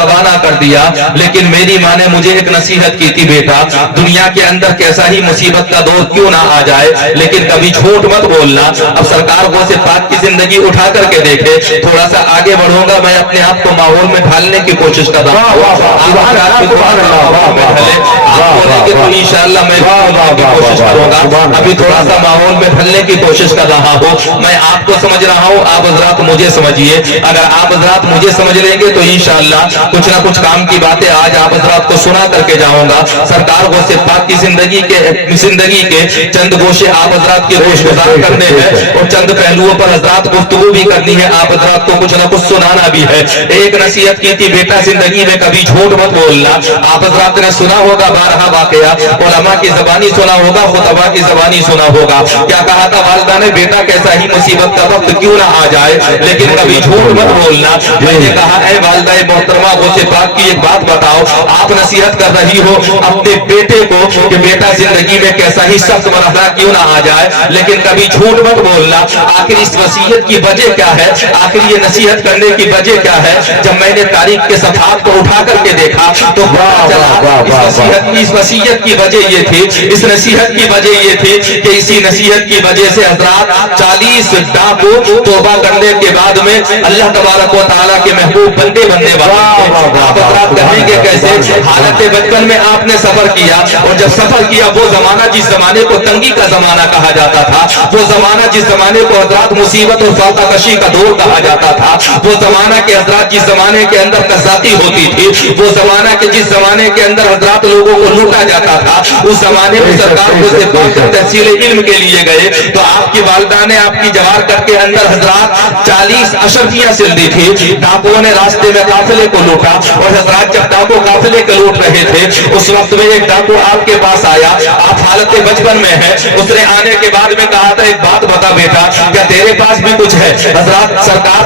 रवाना कर दिया, लेकिन मेरी माँ ने मुझे एक नसीहत की थी, बेटा दुनिया के अंदर कैसा ही मुसीबत का दौर क्यों ना आ जाए, लेकिन कभी झूठ मत बोलना। अब सरकार गौसे पाक की जिंदगी उठा करके देखे, थोड़ा सा आगे बढ़ूंगा, मैं अपने आप को माहौल में ढालने की कोशिश कर रहा हूँ। तो इंशाअल्लाह मैं कोशिश करूंगा, अभी थोड़ा सा माहौल में ढलने की कोशिश कर रहा हूँ। मैं आपको समझ रहा हूँ, आप हजरात मुझे समझिए। अगर आप हजरात मुझे समझ लेंगे तो इंशाअल्लाह कुछ ना कुछ काम की बातें आज आप हजरात को सुना करके जाऊंगा। सरकार गौसे पाक की जिंदगी के चंद गोशे आप हजरात के गोशगुजार करने हैं और चंद पहलुओं पर हजरात गुफ्तगू भी करनी है, आप हजरात को कुछ ना कुछ सुनाना भी है। एक नसीहत की थी, बेटा जिंदगी में कभी झूठ मत बोलना। आप हजरात ने सुना होगा बारहा वाकया, उलमा की जबानी सुना होगा, खुतबा की जबानी सुना होगा। क्या कहा था वालिदा ने, बेटा कैसा ही मुसीबत का वक्त क्यों ना आ जाए, लेकिन कभी झूठ मत बोलना। मैंने कहा है वालिदा मोहतरमा गौसे पाक की एक बात बताओ, आप नसीहत कर रही हो अपने बेटे को कि बेटा जिंदगी में कैसा ही सख्त मरहला क्यों ना आ जाए, लेकिन कभी झूठ मत बोलना। आखिर इस वसीयत की वजह क्या है, आखिर ये नसीहत करने की वजह क्या है? जब मैंने तारीख के सफात को उठा करके देखा तो इस वसीयत की वजह ये थी, इस नसीहत की वजह ये थी कि इसी नसीहत की वजह से हजरात 40 डाकू तौबा करने के बाद में अल्लाह तबारक व तआला के महबूब बनने वाले। आप हजरात कहेंगे कैसे? हालत बचपन में आपने सफर किया, और जब सफर किया वो जमाना जिस जमाने को तंगी का जमाना कहा जाता था, वो जमाना जिस जमाने को हजरात मुसीबत और फाकाकशी का दौर कहा जाता था, वो जमाना के हजरात जिस जमाने के अंदर कसाती होती थी, वो जमाना के जिस जमाने के अंदर हजरात लोगों को लूटा जाता था, उस जमाने में सरकार को से तहसील इल्म के लिए गए तो आपकी वालिदा ने आपकी जवार कट के अंदर हजरात 40 अशरफियां सिल दी थी। डाकुओं ने रास्ते में काफिले को लूटा, और हजरात जब डाकू काफिले को लूट रहे थे उस वक्त में एक डाकू आपके पास आया, आप हालत बचपन में है। उसने आने के बाद में कहा था, एक बात बता बेटा, क्या तेरे पास भी कुछ है? हजरात सरकार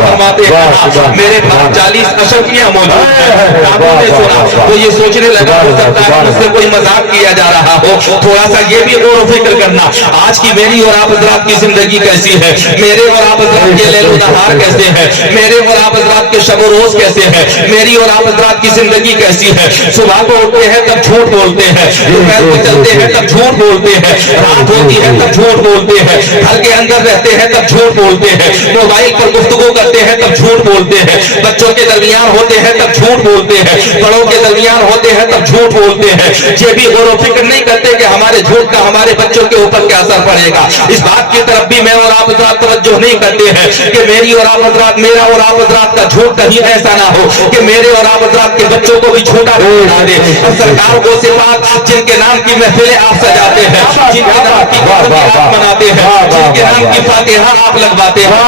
फरमाते हैं मेरे पास 40 अशरफियां मौजूद है। डाकू ने सुना तो ये सोचने लगा हो सकता है मुझसे कोई मजाक किया जा रहा हो। थोड़ा सा ये भी गौर फिक्र करना, आज की मेरी और आप हजरात की जिंदगी कैसी है, मेरे और आप हजरात के लैल नहार कैसे है, मेरे और आप हजरात के शब रोज कैसे है, मेरी और आप हजरात की जिंदगी कैसी है। सुबह को उठते हैं तब झूठ बोलते हैं, दोपहर को चलते हैं तब झूठ बोलते हैं, रात होती है तब झूठ बोलते हैं, घर के अंदर रहते हैं तब झूठ बोलते हैं, मोबाइल पर गुफ्तगू करते हैं तब झूठ बोलते हैं, बच्चों के दरमियान होते हैं तब झूठ बोलते हैं, बड़ों के दरमियान होते हैं तब झूठ बोलते हैं। ये भी गौर व फिक्र नहीं करते कि हमारे झूठ का हमारे बच्चों के ऊपर क्या असर पड़ेगा। इस बात की तरफ भी मैं और आप हजरात तवज्जो नहीं करते हैं कि मेरी और आप हजरात, मेरा और आप हजरात का झूठ कहीं ऐसा ना हो कि मेरे और आप हजरात के बच्चों को भी झूठा बना दे। और सरकार को सिफात जिनके नाम की महफिलें आप सजाते हैं, जिनके नाम की आप मनाते हैं, जिनके नाम की फातिहा आप लगवाते हैं,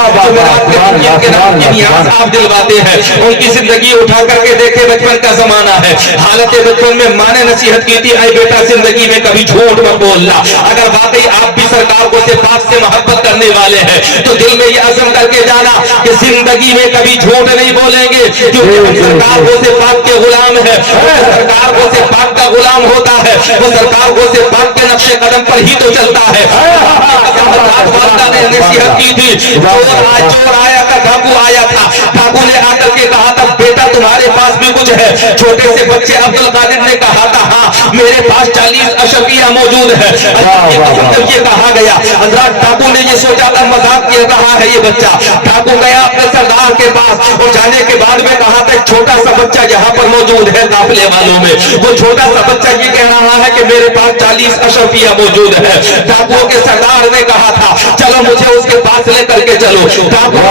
जिनके नाम की नियाज आप दिलवाते हैं, उनकी जिंदगी उठा करके देखे। बचपन का जमाना है, हालत बचपन में माँ ने नसीहत की थी, ऐ बेटा जिंदगी में कभी झूठ मत बोलना। अगर वाकई आप भी सरकार को सिफात से मोहब्बत करने वाले हैं तो दिल में ये अज़म करके जाना कि जिंदगी में कभी झूठ नहीं बोलेंगे, क्योंकि हम सरकार को सिफात के गुलाम है। सरकार को सिफात का गुलाम होता है, वो सरकार को सिफात के नक्शे कदम पर ही तो चलता है। ने नसीहत की थी, चोर आया था, डाकू आया था, डाकू ने आकर के कहा था बेटा तुम्हारे पास भी कुछ है। छोटे से बच्चे अब्दुल कादिर ने कहा था हाँ मेरे पास 40 अशफिया मौजूद है। जब ये कहा गया हजरत डाकू ने ये सोचा था मजाक कर रहा है ये बच्चा। डाकू गया अपने सरदार के पास और जाने के बाद में कहा था छोटा सा बच्चा यहाँ पर मौजूद है काफिले वालों में। वो छोटा सा बच्चा ये कह रहा है कि मेरे पास 40 अशफिया मौजूद है। डाकुओं के सरदार ने कहा था चलो मुझे उसके पास लेकर के चलो। डाकू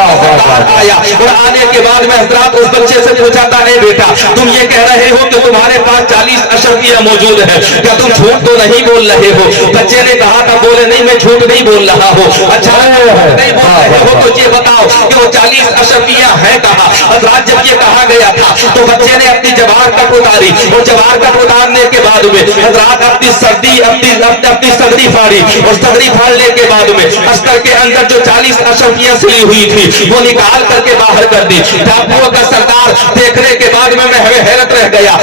आया और आने के बाद में हजरत उस बच्चे से पूछा था ए बेटा तुम ये कह रहे हो कि तुम्हारे पास 40 अशफिया मौजूद है, क्या तुम झूठ तो नहीं बोल रहे हो? बच्चे ने कहा था बोले नहीं मैं झूठ नहीं बोल रहा हूँ। अच्छा नहीं बोल रहे हो तो ये बताओ कि वो 40 अशफिया है कहा? हजरत जब ये कहा गया था तो बच्चे ने अपनी जवार कट उतारी और जवार कट उतारने के बाद में हजरत अपनी सगड़ी फाड़ी और सगड़ी फाड़ने के बाद में अस्तर के अंदर जो 40 अशफिया सिली हुई थी वो निकाल करके बाहर कर दी। डाकुओं का सरदार देखने के बाद में मैं हैरत रह गया।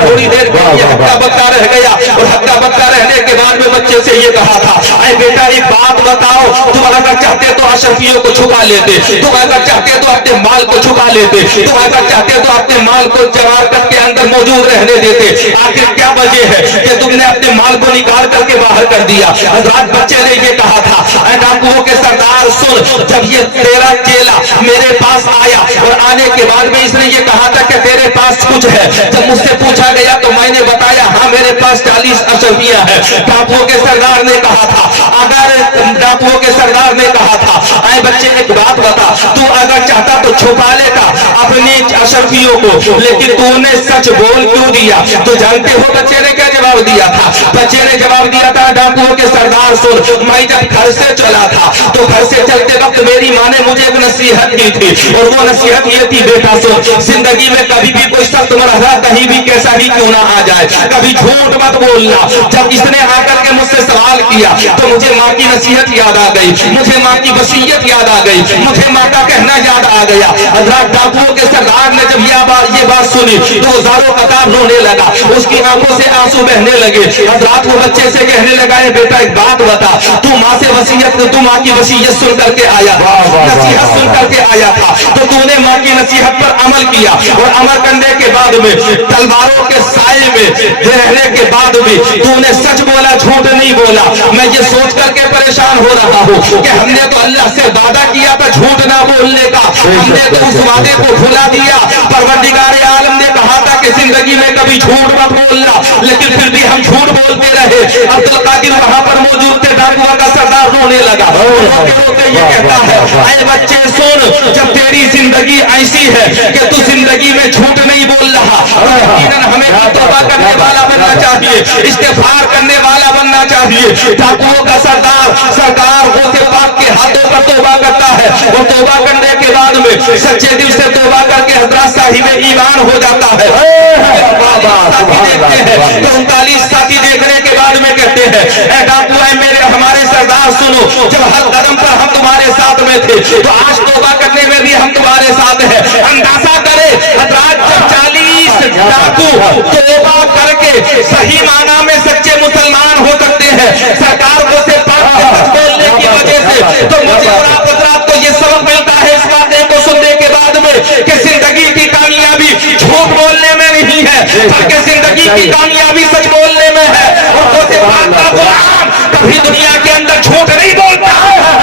थोड़ी देर के लिए हक्का बक्का रह गया और हक्का बक्का रहने के बाद में बच्चे से ये कहा था, अरे बेटा एक बात बताओ, तुम अगर चाहते तो अशरफियों को छुपा लेते, तुम अगर चाहते तो अपने माल को छुपा लेते, तुम अगर चाहते तो अपने माल को जवारत के अंदर मौजूद रहने देते, आखिर क्या वजह है कि तुमने अपने माल को निकाल करके बाहर कर दिया? हजरत बच्चे ने ये कहा था, डाकुओं के सरदार सुन, जब ये तेरा चेला मेरे पास आया और आने के बाद में इसने ये कहा था कि तेरे पास कुछ है, जब मुझसे पूछा गया तो मैंने बताया हाँ मेरे पास 40 अशरफियां हैं। डाकुओं के सरदार ने कहा था, डाकुओं के सरदार ने कहा था, आए बच्चे एक बात बता, तू अगर चाहता तो छुपा लेता अपनी अशरफियों को, लेकिन तूने सच बोल क्यों दिया? तो जानते हो बच्चे ने क्या जवाब दिया था? बच्चे ने जवाब दिया था, डाकुओं के सरदार सुन, मैं जब घर से चला था तो घर से चलते वक्त मेरी माँ ने मुझे एक नसीहत की थी, और वो नसीहत ये थी, बेटा सुन, जिंदगी में कभी भी कोई सख्त मरहला कहीं भी कैसा ही क्यों ना आ जाए, कभी झूठ मत बोलना। जब इसने आकर के मुझसे सवाल किया तो मुझे माँ की नसीहत याद आ गई, मुझे माँ की वसीयत याद आ गई, मुझे माँ का कहना याद आ गया। हजरत डाकुओं के सरदार ने जब ये बात सुनी तो वो ज़ारो कतार रोने लगा, उसकी आंखों से आंसू बहने लगे। हजरत वो बच्चे से कहने लगा, बेटा एक बात बता, तू माँ से वसीयत, तू माँ की वसीयत सुन करके आया था, नसीहत सुन करके आया था, तो तूने माँ की नसीहत पर अमल किया, और अमल करने के बाद में तलवारों के साए में रहने के बाद भी तूने सच बोला, झूठ नहीं बोला। मैं ये सोच करके परेशान हो रहा हूँ कि हमने तो अल्लाह से वादा किया था झूठ ना बोलने का, हमने तो उस वादे को भुला दिया। परवरदिगार आलम ने कहा था कि जिंदगी में कभी झूठ मत बोलना, लेकिन फिर भी हम झूठ बोलते रहे। अब्दुल कादिर वहां पर मौजूद थे, डाकुआ का सरदार रोने लगा, रोते ये कहता है, अरे बच्चे सुन, जब तेरी जिंदगी ऐसी है कि तू जिंदगी में झूठ नहीं बोल रहा, हमें तौबा करने वाला बनना चाहिए, इस्तिग़फ़ार करने वाला बनना चाहिए। डाकुओं का सरकार गौसे पाक के हाथों पर तौबा करता है, और तौबा करने के बाद में सच्चे दिल से तौबा करके हजरत साहिब ईमान हो जाता है। तो 39 साथी देखने के बाद में कहते हैं, ऐ डाकू है मेरे हमारे सरदार सुनो, जब हर कदम पर हम तुम्हारे साथ में थे तो आज तौबा करने में भी हम तुम्हारे साथ हैं। अंदाजा करे हजरत, जब 40 डाकू तौबा करके सही माना में सच्चे मुसलमान हो सकते हैं सरकार को से पाक के सच बोलने की वजह से, तो मुझे और आप हजरात को ये सबक मिलता है इस बातें को सुनने के बाद में कि जिंदगी की कामयाबी झूठ बोलने में नहीं है, बल्कि जिंदगी की कामयाबी सच बोलने में है। और गौसे पाक का गुलाम कभी दुनिया के अंदर झूठ नहीं बोलता,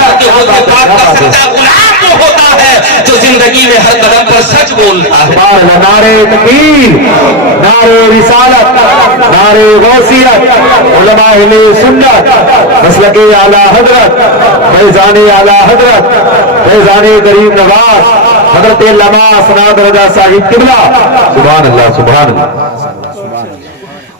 बल्कि गौसे पाक का सच्चा गुलाम वो होता है जो जिंदगी में हर कदम पर सच बोलता है। नारे तकबीर, नारे रिसालत, नारे गौसियत, उलमा अहले सुन्नत, मसलके आला हजरत, फैज़ाने आला हजरत, फैज़ाने गरीब नवाज हजरत अल्लामा सनाद रजा साहिब किबला, सुभान अल्लाह, सुभान अल्लाह।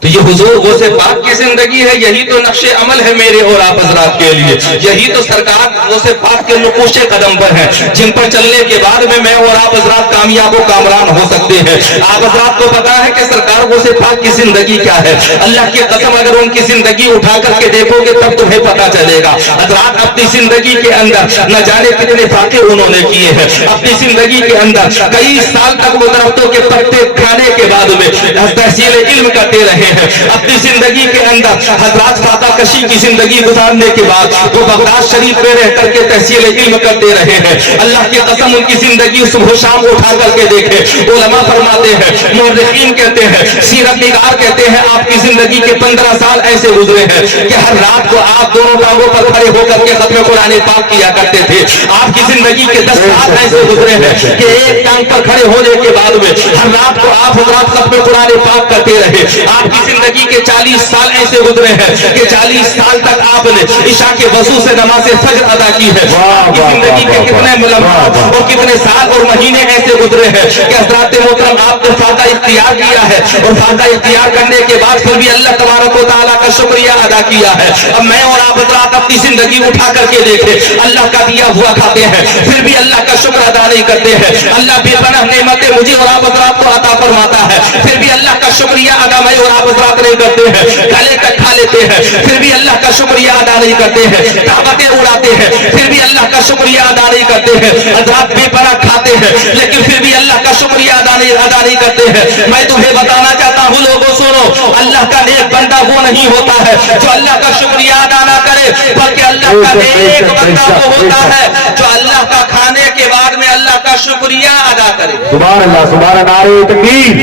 तो ये हुजूर गौसे पाक की जिंदगी है, यही तो नक्शे अमल है मेरे और आप हजरात के लिए, यही तो सरकार गौसे पाक के नुकूशे कदम पर है, जिन पर चलने के बाद में मैं और आप हजरात कामयाब व कामरान हो सकते हैं। आप हजरात को पता है कि सरकार गौसे पाक की जिंदगी क्या है? अल्लाह की कसम, अगर उनकी जिंदगी उठा करके देखोगे तब तुम्हें पता चलेगा। हजरात अपनी जिंदगी के अंदर न जाने कितने वाक़े उन्होंने किए हैं, अपनी जिंदगी के अंदर कई साल तक वो दरख्तों के पत्ते खाने के बाद में तहसील इल्म करते रहे हैं। अपनी जिंदगी के अंदर हजरत फाका कशी की जिंदगी गुजारने के बाद वो बगदाद शरीफ में रह करके तहसील इल्म करते रहे हैं। अल्लाह की कसम उनकी जिंदगी सुबह शाम उठा करके देखे। उलमा फरमाते हैं, मुर्रिखीन कहते हैं, सीरतनिगार कहते हैं, आपकी जिंदगी के 15 साल ऐसे गुजरे हैं कि हर रात को आप दोनों टांगों पर खड़े होकर के खत्म कुरान पाक किया करते थे। आपकी जिंदगी के 10 साल ऐसे गुजरे हैं कि एक टांग पर खड़े होने के बाद में हर रात को आप हजरात खत्म कुरान पाक करते रहे। आपकी जिंदगी के 40 साल ऐसे गुजरे हैं कि 40 साल तक आपने इशा के वजू से नमाज फजर अदा की है। आपकी जिंदगी के कितने लम्हात और कितने साल और महीने ऐसे गुजरे हैं कि हज़रात मोहतरम आपने फाका इख्तियार किया है, और फाका इख्तियार करने के बाद फिर भी अल्लाह तबारक व तआला का शुक्रिया अदा किया है। अब मैं और आप हज़रात अपनी जिंदगी उठा करके देखें, अल्लाह का दिया हुआ खाते हैं, फिर भी अल्लाह का शुक्र अदा नहीं करते हैं। अल्लाह बेपनाह नेमतें मुझे और आप हज़रात को अता फरमा फरमाता है, फिर भी अल्लाह का शुक्रिया अदा मैं और आप हजरात नहीं करते हैं, गले कट्ठा लेते हैं, फिर भी अल्लाह का शुक्रिया अदा नहीं करते हैं, दावतें उड़ाते हैं, फिर भी अल्लाह का शुक्रिया अदा नहीं करते हैं, हजरात बेपनाह खाते हैं, लेकिन फिर भी अल्लाह का शुक्रिया अदा नहीं करते हैं। मैं तुम्हें बताना चाहता हूँ लोगों सुनो, अल्लाह का नेक बंदा वो नहीं होता है जो अल्लाह का शुक्रिया अदा ना करे, बल्कि अल्लाह का नेक बंदा वो होता है जो अल्लाह का खाने के बाद में अल्लाह का शुक्रिया अदा करे। सुभान अल्लाह, सुभान अल्लाह। नारे तकबीर,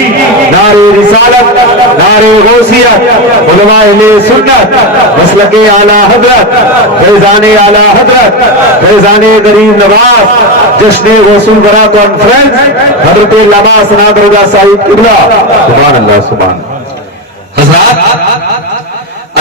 नारे रिसालत, नारे गौसियत, उलमाए अहले सुन्नत, मसलके आला हजरत, फैजान आला हजरत, फैजान गरीब नवाज, जश्न गौसुल बरा कॉन्फ्रेंस, हजरत अल्लामा सनात रजा साहिब किबला। सुभान अल्लाह, सुभान। हजरात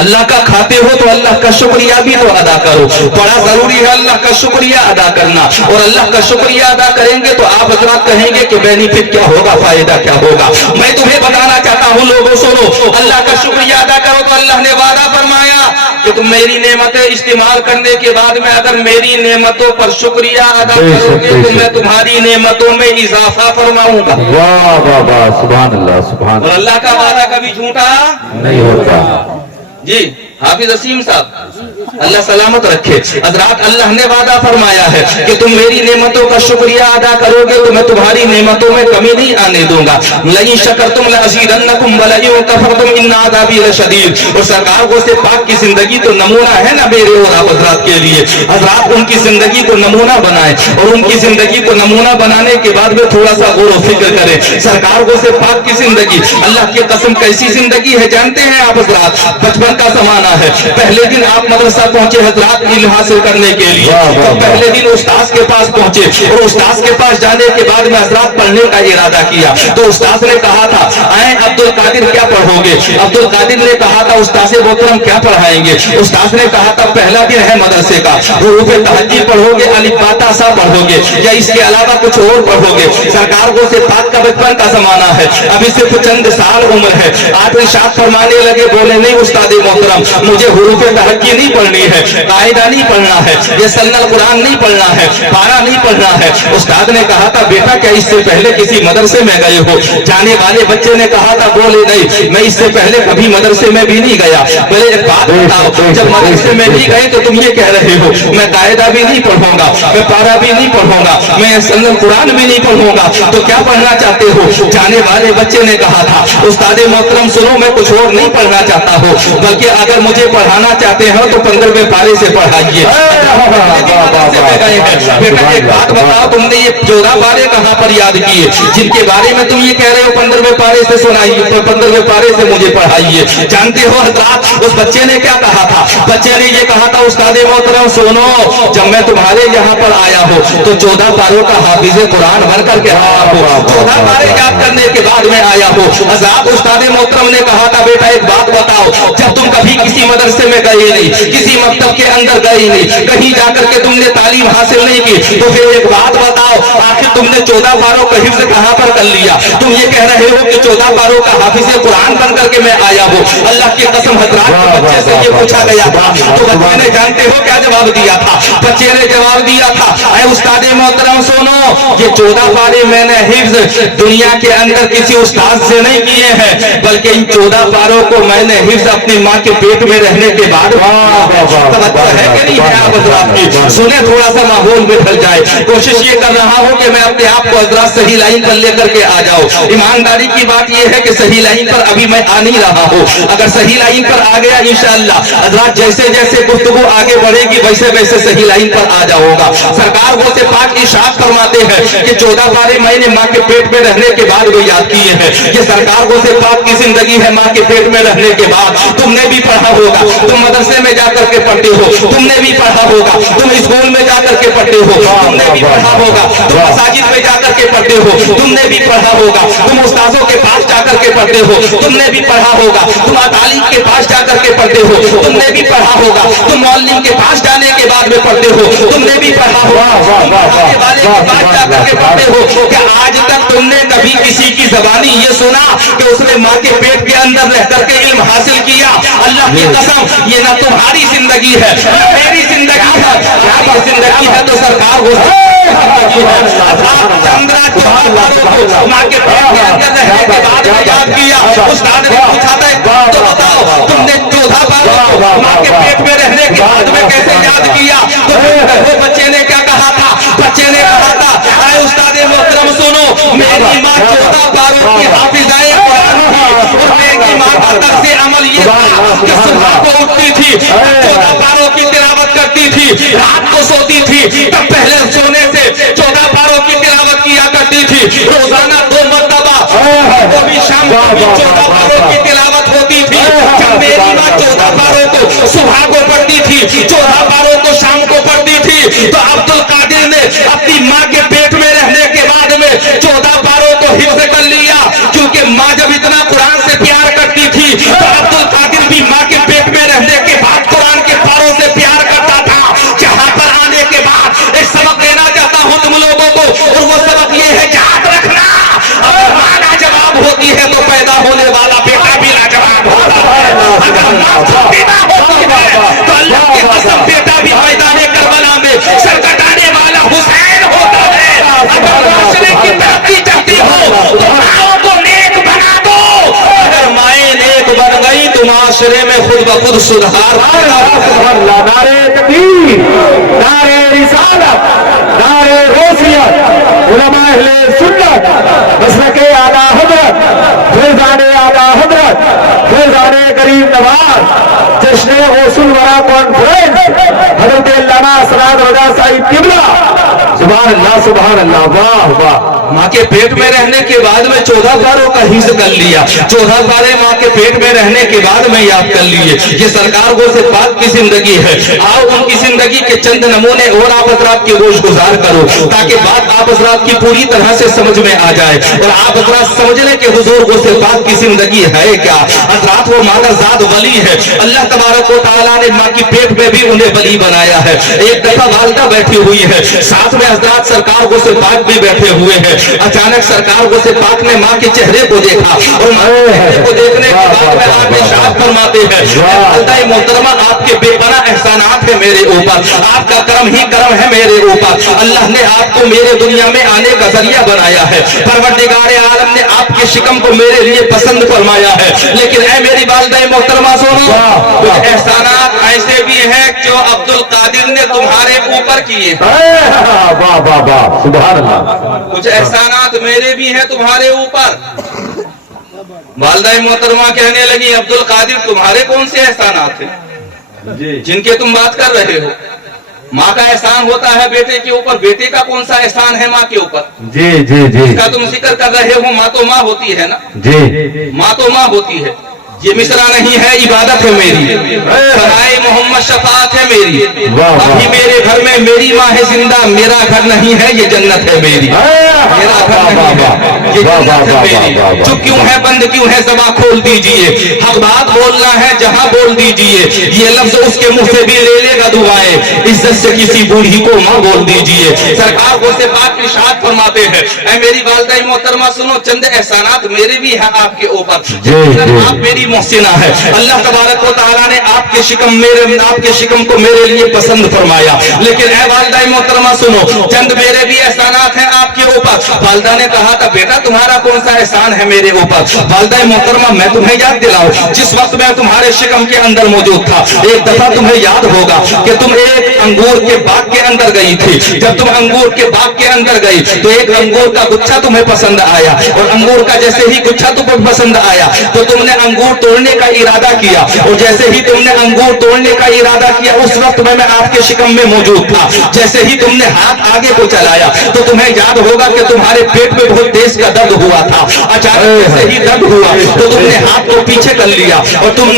अल्लाह का खाते हो तो अल्लाह का शुक्रिया भी तो अदा करो, बड़ा जरूरी है अल्लाह का शुक्रिया अदा करना। और अल्लाह का शुक्रिया अदा करेंगे तो आप हजरात कहेंगे कि बेनिफिट क्या होगा, फायदा क्या होगा। मैं तुम्हें बताना चाहता हूँ लोगों सुनो, अल्लाह का शुक्रिया अदा करो तो अल्लाह ने वादा फरमाया कि तुम मेरी नेमतें इस्तेमाल करने के बाद में अगर मेरी नेमतों पर शुक्रिया अदा करोगे तो मैं तुम्हारी नेमतों में इजाफा फरमाऊंगा। वाह वाह वाह, सुभान अल्लाह, सुभान। और अल्लाह का वादा कभी झूठा नहीं होता जी। हाफिज असीम साहब अल्लाह सलामत रखे। हजरात अल्लाह ने वादा फरमाया है कि तुम मेरी नेमतों का शुक्रिया अदा करोगे तो मैं तुम्हारी नेमतों में कमी नहीं आने दूंगा। लइन शकरतुम लअज़ीदन्नकुम व लइन कफरतुम इन्न अज़ाबी लशदीद। और सरकार को से पाक की जिंदगी तो नमूना है ना मेरे और आप हजरात के लिए। हजरात उनकी जिंदगी को नमूना बनाए और उनकी जिंदगी को नमूना बनाने के बाद में थोड़ा सा गौर फिक्र करें। सरकार को से पाक की जिंदगी, अल्लाह की कसम कैसी जिंदगी है जानते हैं आप हजरात? बचपन का जमाना है, पहले दिन आप मदरसा पहुंचे हजरात इल्म हासिल करने के लिए, तो पहले दिन उस्ताद के पास पहुंचे और उस्ताद के पास जाने के बाद में हजरात पढ़ने का इरादा किया तो उस्ताद ने कहा था आए अब्दुल कादिर क्या पढ़ोगे? अब्दुल कादिर ने कहा था उस्ताद मोहतरम क्या पढ़ाएंगे? उस्ताद ने कहा था पहला दिन है मदरसे का, रूह तहज्जुद पढ़ोगे, अलिफ बा ता सा पढ़ोगे या इसके अलावा कुछ और पढ़ोगे? सरकार को से पाक का बचपन का जमाना है, अभी सिर्फ चंद साल उम्र है। आप इरशाद फरमाने लगे, बोले नहीं उस्ताद मोहतरम मुझे हुरूफ तहज्जुद नहीं पढ़नी है, कायदा नहीं पढ़ना है, ये सल्लल कुरान नहीं पढ़ना है, पारा नहीं पढ़ना है। उस्ताद ने कहा था बेटा क्या इससे पहले किसी मदरसे में गए हो? जाने वाले बच्चे ने कहा था बोले नहीं मैं इससे पहले कभी मदरसे में भी नहीं गया। बोले एक बात बताओ, जब मदरसे में नहीं गए तो तुम ये कह रहे हो मैं कायदा भी नहीं पढ़ूंगा, मैं पारा भी नहीं पढ़ूंगा, मैं सल्लल कुरान भी नहीं पढ़ूंगा, तो क्या पढ़ना चाहते हो? जाने वाले बच्चे ने कहा था उस्ताद मोहतरम सुनो मैं कुछ और नहीं पढ़ना चाहता हूँ, बल्कि अगर मुझे पढ़ाना चाहते हो तो 15वें पारे से पढ़ाइए। बेटा एक बात बताओ, तुमने ये 14 पारे कहाँ पर याद किए जिनके बारे में तुम ये कह रहे हो 15वें पारे से सुनाइए, 15वें पारे से मुझे पढ़ाइए? जानते हो हजरात उस बच्चे ने क्या कहा था? बच्चे ने ये कहा था उस्ताद मोहतरम सुनो जब मैं तुम्हारे यहाँ पर आया हूँ तो 14 पारों का हाफिज कुरान भर करके आया हूँ, 14 पारे याद करने के बाद में आया हूँ। हजरात उस्ताद मोहतरम ने कहा था बेटा एक बात बताओ, जब तुम कभी किसी मदरसे में गए नहीं, किसी मकतब के अंदर गए नहीं, कहीं जाकर के तुमने तालीम हासिल नहीं की, तो फिर एक बात बताओ आखिर तुमने 14 पारों का हिफ्ज कहां पर कर लिया? तुम ये कह रहे हो कि 14 पारों का हाफिज कुरान बन करके मैं आया हूँ। अल्लाह की कसम हजरात के बच्चे से ये पूछा गया था तो बच्चे ने जानते हो क्या जवाब दिया था? बच्चे ने जवाब दिया था ऐ उस्ताद मोहतरम सुनो ये 14 पारे मैंने हिफ्ज दुनिया के अंदर किसी उस्ताद से नहीं किए हैं, बल्कि इन 14 पारों को मैंने हिफ्ज अपनी माँ के पेट में रहने के बाद है कि नहीं है आप हजरात की? सुने थोड़ा सा माहौल में ढल जाए। कोशिश ये कर रहा हूँ कि मैं अपने आप को हजरात सही लाइन पर लेकर के आ जाओ। ईमानदारी की बात यह है कि सही लाइन पर अभी मैं आ नहीं रहा हूँ, अगर सही लाइन पर आ गया इंशाअल्लाह हजरात जैसे जैसे गुफ्तगू आगे बढ़ेगी वैसे वैसे सही लाइन पर आ जाऊंगा। सरकार वो से पाक इरशाद फरमाते हैं कि 14 पारे मैंने माँ के पेट में रहने के बाद वो याद किए हैं। ये सरकार वो से पाक की जिंदगी है माँ के पेट में रहने के बाद। तुमने भी पढ़ा होगा, तुम मदरसे में जाकर के पढ़ते हो, तुमने भी पढ़ा होगा, तुम स्कूल में जाकर के पढ़ते हो, तुमने भी पढ़ा होगा, तुम मसाजिद में जाकर के पढ़ते हो, तुमने भी पढ़ा होगा, तुम उस्तादों के पास जाकर के पढ़ते हो, तुमने भी पढ़ा होगा, तुम तालीम के पास जाकर के पढ़ते हो, तुमने भी पढ़ा होगा, तुम मौलवी के पास जाने के बाद में पढ़ते हो, तुमने भी पढ़ा होगा, तुम पढ़ाने वाले के पास जाकर के पढ़ते हो। क्या आज तक तुमने कभी किसी की ज़बानी ये सुना कि उसने माँ के पेट के अंदर रह करके इल्म हासिल किया? अल्लाह की कसम ये ना तुम्हारी जिंदगी है ना मेरी जिंदगी है, क्या जिंदगी है तो सरकार हो चंद्रा 14 पारों को माँ के पेट के अंदर रहने के बाद बाद में याद किया, उस्ताद ने पूछा था तो बताओ तुमने 14 बारों को माँ के पेट में रहने के बाद में कैसे याद किया? तो वो बच्चे ने क्या कहा था? बच्चे ने कहा था, आए उस्ताद मोहतरम सुनो, मेरी माँ 14 बारों की हाफिजाए कुरान थी और मेरी माँ का दर्से अमल ये था कि सुबह को उठती थी, 14 बारों की तिलावत करती थी, रात को सोती थी तब पहले सोने से 14 बारों की तिलावत किया करती थी, रोजाना 2 मरतबा, वो भी शाम को भी 14 बारों की तिलावत होती थी। जब मेरी माँ 14 बारों को सुबह को पढ़ती थी, 14 बारों को शाम को पढ़ती थी, तो अब्दुल कादिर ने अपनी माँ के पेट में रहने के बाद में 14 बारों को हिफ्ज कर लिया, क्योंकि माँ जब इतना कुरान से प्यार करती थी तो अब्दुल कादिर भी माँ के पेट में रहने के बाद कुरान के पारों से प्यार करता था। जहां पर आने के बाद एक सबक देना चाहता हूं तुम लोगों को, और वो सबक ये है कि याद रखना, अगर माँ लाजवाब होती है तो पैदा होने वाला बेटा भी लाजवाब होता है। अगर माँ पिता होती है तो अल्लाह की कसम बेटा भी मैदाने करबला में सर कटाने वाला हुसैन होता है। अगर माशरे की तरक्की चाहती हो तो माओ को नेक बना दो, अगर माएँ नेक बन गई तो माशरे में खुद ब खुद सुधार। नारे तकबीर, नारे रिसालत, नारे गौसियत, उलमा अहले सुन्नत, मसलके आला हजरत, फैजाने आला हजरत, फैजाने गरीब नवाज, जश्न गौसुल वरा कॉन्फ्रेंस, हजरत अल्लामा सराद रजा साहिब किबला। सुभान अल्लाह, वाह वाह। माँ के पेट में रहने के बाद में 14 बारों का हिस्स कर लिया, 14 बारे माँ के पेट में रहने के बाद में याद कर लिए। ये सरकार को से पाक की जिंदगी है। आओ उनकी जिंदगी के चंद नमूने और आप हजरात की गोश गुजार करो, ताकि बात आप हजरात की पूरी तरह से समझ में आ जाए और आप हजरात समझने के हुजूर को से पाक की जिंदगी है क्या। हजरात वो माँ का जात वली है, अल्लाह तबारक व तआला ने माँ की पेट में भी उन्हें वली बनाया है। एक दफा वालिदा बैठी हुई है, साथ में हजरात सरकार को से पाक भी बैठे हुए हैं। अचानक सरकार को से पाक ने माँ के चेहरे को देखा और माँ के चेहरे को देखने के बाद में आप इरशाद फरमाते हैं, वालिदा मोहतरमा आपके बेपना एहसानात है मेरे ऊपर, आपका करम ही करम है मेरे ऊपर। अल्लाह ने आपको मेरे दुनिया में आने का जरिया बनाया है, परवरदिगार आलम ने आपके शिकम को मेरे लिए पसंद फरमाया है। लेकिन ऐ मेरी वालिदा मोहतरमा सुनो, कुछ एहसानात ऐसे भी हैं जो अब्दुल कादिर ने तुम्हारे ऊपर किए, वाह वाह वाह, सुभान अल्लाह। कुछ एहसानात मेरे भी हैं तुम्हारे ऊपर। वालिदा मोहतरमा कहने लगी, अब्दुल कादिर तुम्हारे कौन से एहसानात हैं जिनके तुम बात कर रहे हो? माँ का एहसान होता है बेटे के ऊपर, बेटे का कौन सा एहसान है माँ के ऊपर? जी जी जी, इसका तुम जिक्र कर रहे हो। माँ तो माँ होती है ना जी, माँ तो माँ होती है। ये मिसरा नहीं है, इबादत है मेरी, सराय मोहम्मद शफात है मेरी। अभी मेरे घर में मेरी माँ है जिंदा, मेरा घर नहीं है ये जन्नत है मेरी, मेरा घर नहीं है ये जन्नत है मेरी। चुप क्यों है, बंद क्यों है, ज़बां खोल दीजिए, हक बात बोलना है जहां बोल दीजिए। ये लफ्ज उसके मुंह से भी ले लेगा दुआएं, इज्जत से किसी बूढ़ी को माँ बोल दीजिए। सरकार को से पाक इरशाद फरमाते हैं, ऐ मेरी वालिदा मोहतरमा सुनो, चंद एहसानात मेरे भी हैं आपके ऊपर। आप मेरी मोहसिना है, अल्लाह तबारक व तआला ने आपके शिकम को मेरे लिए पसंद फरमाया। लेकिन ऐ वालिदा मोहतरमा सुनो, चंद मेरे भी एहसानात हैं आपके ऊपर। वालिदा ने कहा था, बेटा तुम्हारा कौन सा एहसान है मेरे ऊपर? वालिदा मोहतरमा मैं तुम्हें याद दिलाऊं, जिस वक्त मैं तुम्हारे शिकम के अंदर मौजूद था, एक दफा तुम्हें याद होगा कि तुम एक अंगूर के बाग के अंदर गई थी। जब तुम अंगूर के बाग के अंदर गई तो एक अंगूर का गुच्छा तुम्हें पसंद आया, और अंगूर का जैसे ही गुच्छा तुम्हें पसंद आया तो तुमने अंगूर तोड़ने का इरादा किया, और जैसे ही तुमने अंगूर तोड़ने का इरादा किया उस वक्त मैं आपके शिकम में मौजूद था। जैसे ही तुमने हाथ आगे को चलाया तो तुम्हें याद होगा कि तुम्हारे पेट में बहुत तेज का दर्द हुआ था। अचानक जैसे ही दर्द हुआ तो तुमने हाथ को पीछे कर लिया और तुम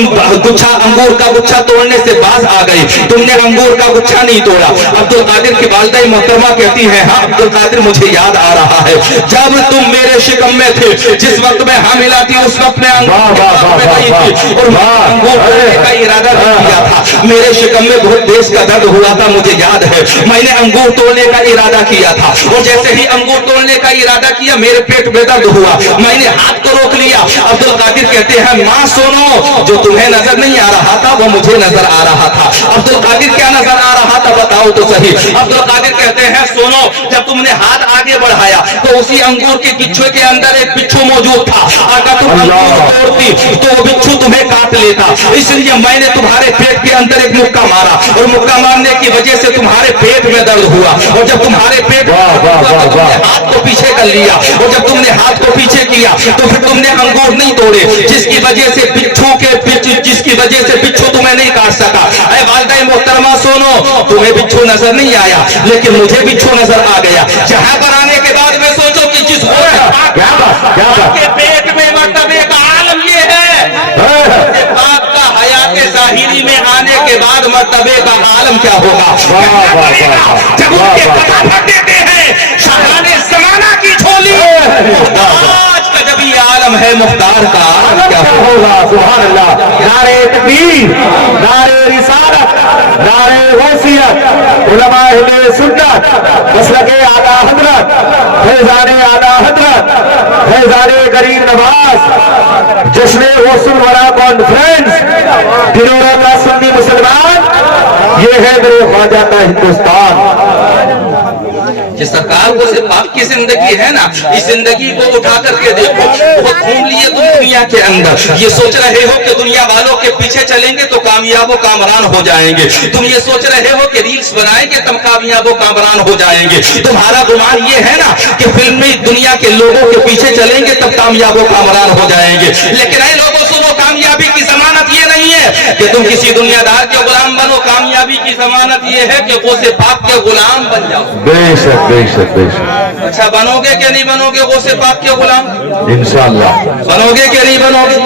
गुच्छा अंगूर का गुच्छा तोड़ने से बाज आ गई, तुमने अंगूर का गुच्छा नहीं तोड़ा। अब्दुल कादिर की वालिदा मोहतरमा कहती है, हाँ अब्दुल कादिर मुझे याद आ रहा है, जब तुम मेरे शिकम में थे, जिस वक्त मैं हामिला थी उस वक्त मैं अंगूर में गई थी और अंगूर तोड़ने का इरादा भी किया था। मेरे शिकम में बहुत तेज का दर्द हुआ था, मुझे याद है। मैंने अंगूर तोड़ने का इरादा किया था, और जैसे ही अंगूर तोड़ने का इरादा किया मेरे पेट में दर्द हुआ, मैंने हाथ को रोक लिया। अब्दुल कादिर कहते हैं, माँ सुनो, जो तुम्हें नजर नहीं आ रहा था वो मुझे नजर आ रहा था। अब्दुल कादिर क्या नजर आ रहा था बताओ तो सही। अब्दुल कादिर कहते हैं, सुनो, जब तुमने हाथ आगे बढ़ाया तो उसी अंगूर के गुच्छे के अंदर एक बिच्छू मौजूद था। अगर अंगूर तोड़ती तो वो बिच्छू तुम्हें काट लेता, इसलिए मैंने तुम्हारे पेट के अंदर एक मुक्का मारा और मुक्का मारने की वजह से तुम्हारे पेट में दर्द हुआ, और जब तुम्हारे पेट में दर्द हुआ तो तुमने हाथ को पीछे कर लिया, और जब तुमने हाथ को पीछे किया तो फिर तुमने अंगूर नहीं तोड़े, जिसकी वजह से बिच्छू तुम्हें नहीं काट सका। अरे वालिदा मोहतरमा सुनो, तुम्हें बिच्छू नजर नहीं आया लेकिन मुझे बिच्छू नजर आ गया। जहां पर आने के बाद में सोचो कि जिस के पेट में मर्तबे का आलम ये है, बाप का हयात ज़ाहिरी में आने के बाद मर्तबे का आलम क्या होगा। जब उनके कथा देते हैं शाहाने ज़माना की झोली, आज का जब ये आलम है मुख्तार का आलम क्या होगा। सुभान अल्लाह। नारे तकबीर, नारे रिसालत, नारे गौसियत, उलमा अहले सुन्नत, मसलके आला हजरत, फैजाने आला हजरत, फैजाने गरीब नवाज, जश्न गौसुल वरा कॉन्फ्रेंस, दिनों का सुन्नी मुसलमान, ये है मेरे ख्वाजा का हिंदुस्तान। ये सरकार को सिर्फ आपकी जिंदगी है ना, इस जिंदगी को उठा करके देखो, बहुत घूम लिए तुम दुनिया के अंदर, ये सोच रहे हो कि दुनिया वालों के पीछे चलेंगे तो कामयाबो कामरान हो जाएंगे, तुम ये सोच रहे हो कि रील्स बनाएंगे तब कामयाबो कामरान हो जाएंगे, तुम्हारा गुमान ये है ना कि फिल्मी दुनिया के लोगों के पीछे चलेंगे तब कामयाबो कामरान हो जाएंगे। लेकिन ऐ लोगों सुनो, कामयाबी की जमानत ये नहीं है कि तुम किसी दुनियादार के गुलाम बनो, कामयाबी की जमानत ये है कि गौसे पाक के गुलाम बन जाओ। बेशक बेशक बेशक। अच्छा बनोगे कि नहीं बनोगे गौसे पाक के गुलाम? इंशाअल्लाह बनोगे कि नहीं बनोगे?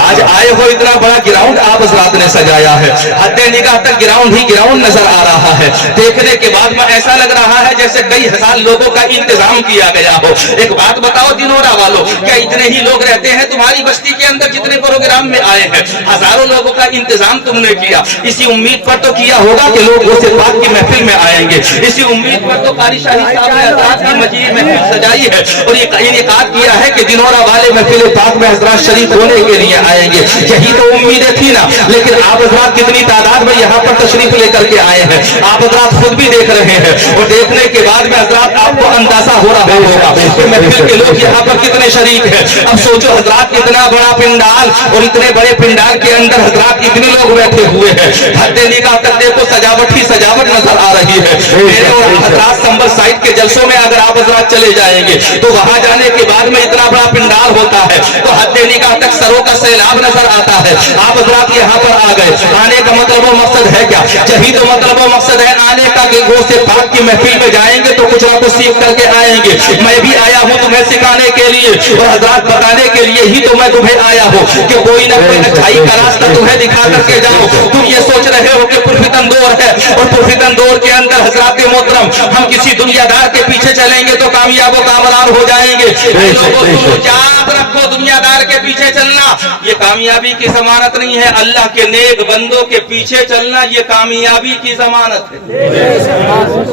आज आए हो, इतना बड़ा ग्राउंड आप हज़रात ने सजाया है, हद्दे निगाह तक ग्राउंड ही ग्राउंड नजर आ रहा है, देखने के बाद में ऐसा लग रहा है जैसे कई हजार लोगों का इंतजाम किया गया हो। एक बात बताओ दिनोरा वालों, क्या इतने ही लोग रहते हैं तुम्हारी बस्ती के अंदर जितने प्रोग्राम में आए हैं? हजारों लोगों का इंतजाम तुमने किया, इसी उम्मीद पर तो किया होगा कि लोग गौसे पाक की महफिल में आएंगे, इसी उम्मीद पर तो कारी शाही साहब ने हज़रात की मजीद महफिल सजाई है और ये इनेकाद किया है कि दिनोरा वाले महफिल पाक में हज़रात शरीफ होने के लिए आएंगे। यही तो उम्मीदें थी ना, लेकिन आप हज़रात कितनी तादाद में यहाँ पर तशरीफ लेकर के आए हैं, आप हज़रात खुद भी देख रहे हैं, और देखने के बाद में हज़रात आपको अंदाजा हो रहा होगा कि महफिल के लोग यहाँ पर कितने शरीक हैं। अब सोचो हज़रात, इतना बड़ा पिंडाल और इतने बड़े पिंडाल के अंदर हज़रात इतने लोग बैठे हुए हैं, हद्दे निगाह तक देखो सजावट ही सजावट नजर आ रही है। मेरे और हज़रात संबल साइड के जलसों में अगर आप हज़रात चले जाएंगे तो वहां जाने के बाद में इतना बड़ा पिंडाल होता है तो हद्दे निगाह तक सरों का सैलाब नजर आता है। आप हज़रात यहाँ पर आ गए, आने का मतलब और मकसद है क्या? यही तो मतलब और मकसद है आने का कि गौसे पाक की महफिल में जाएंगे तो कुछ ना कुछ सीख करके आएंगे। मैं भी आया हूँ तुम्हें सिखाने के लिए और हज़रात बताने के लिए ही तो मैं तुम्हें आया हूँ कि कोई ना कोई अच्छाई का रास्ता तुम्हें दिखा करके जाओ। तुम ये सोच रहे हो कि पुरफितन दौर है और पुरफितन दौर के अंदर हज़रात मोहतरम हम किसी दुनियादार के पीछे चलेंगे तो कामयाब कामरान हो जाएंगे। लोगों को याद रखो, दुनियादार के पीछे चलना ये कामयाबी की जमानत नहीं है, अल्लाह के नेक बंदों के पीछे चलना ये कामयाबी की जमानत है।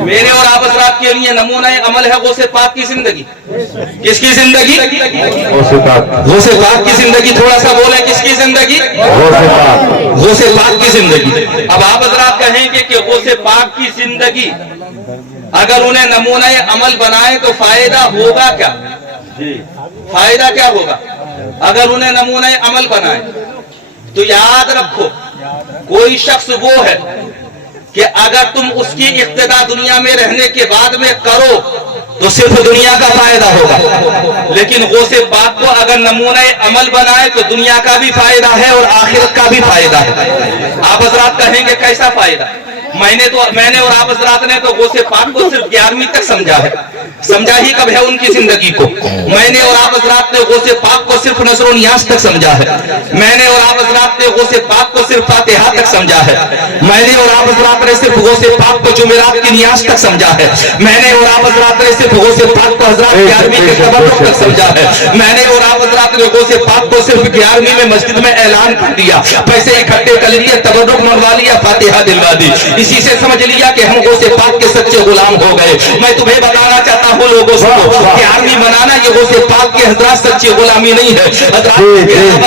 मेरे और आप हज़रात के लिए नमूना अमल है गौसे पाक की जिंदगी। किसकी जिंदगी? गौसे पाक की जिंदगी। थोड़ा सा बोले, किसकी जिंदगी? गौसे पाक की जिंदगी। अब आप हज़रात कहेंगे कि गौसे पाक की जिंदगी अगर उन्हें नमूना अमल बनाए तो फायदा होगा क्या? फायदा क्या होगा अगर उन्हें नमूना अमल बनाए? तो याद रखो, कोई शख्स वो है कि अगर तुम उसकी इक्तिदा दुनिया में रहने के बाद में करो तो सिर्फ दुनिया का फायदा होगा, लेकिन गौसे पाक को अगर नमूना अमल बनाए तो दुनिया का भी फायदा है और आखिरत का भी फायदा है। आप हज़रात कहेंगे कैसा फायदा? मैंने और आप हज़रात ने तो गौसे पाक को सिर्फ 11वीं तक समझा है, समझा ही कब है उनकी जिंदगी को। मैंने और आप हज़रात ने गौसे पाक को सिर्फ नज़र और नियाज़ तक समझा है। मैंने और आप हज़रात ने गौसे पाक को सिर्फ फातिहा तक समझा है। मैंने और आप हज़रात ने सिर्फ गौसे पाक को जुमेरात की नियाज़ तक समझा है। मैंने और आप हज़रात ने सिर्फ गौसे पाक को हज़रात 11वीं के तबर्रुक तक समझा है। मैंने और आप हज़रात ने गौसे पाक को सिर्फ 11वीं में मस्जिद में ऐलान कर दिया, पैसे इकट्ठे कर लिए, तबर्रुक मंगवा लिया, फातिहा दिलवा दी। इसी से समझ लिया कि हम गौसे पाक के सच्चे गुलाम हो गए। मैं तुम्हें बताना चाहता हूँ लोगों से कि आर्मी बनाना ये गौसे पाक के हजरात सच्ची गुलामी नहीं है।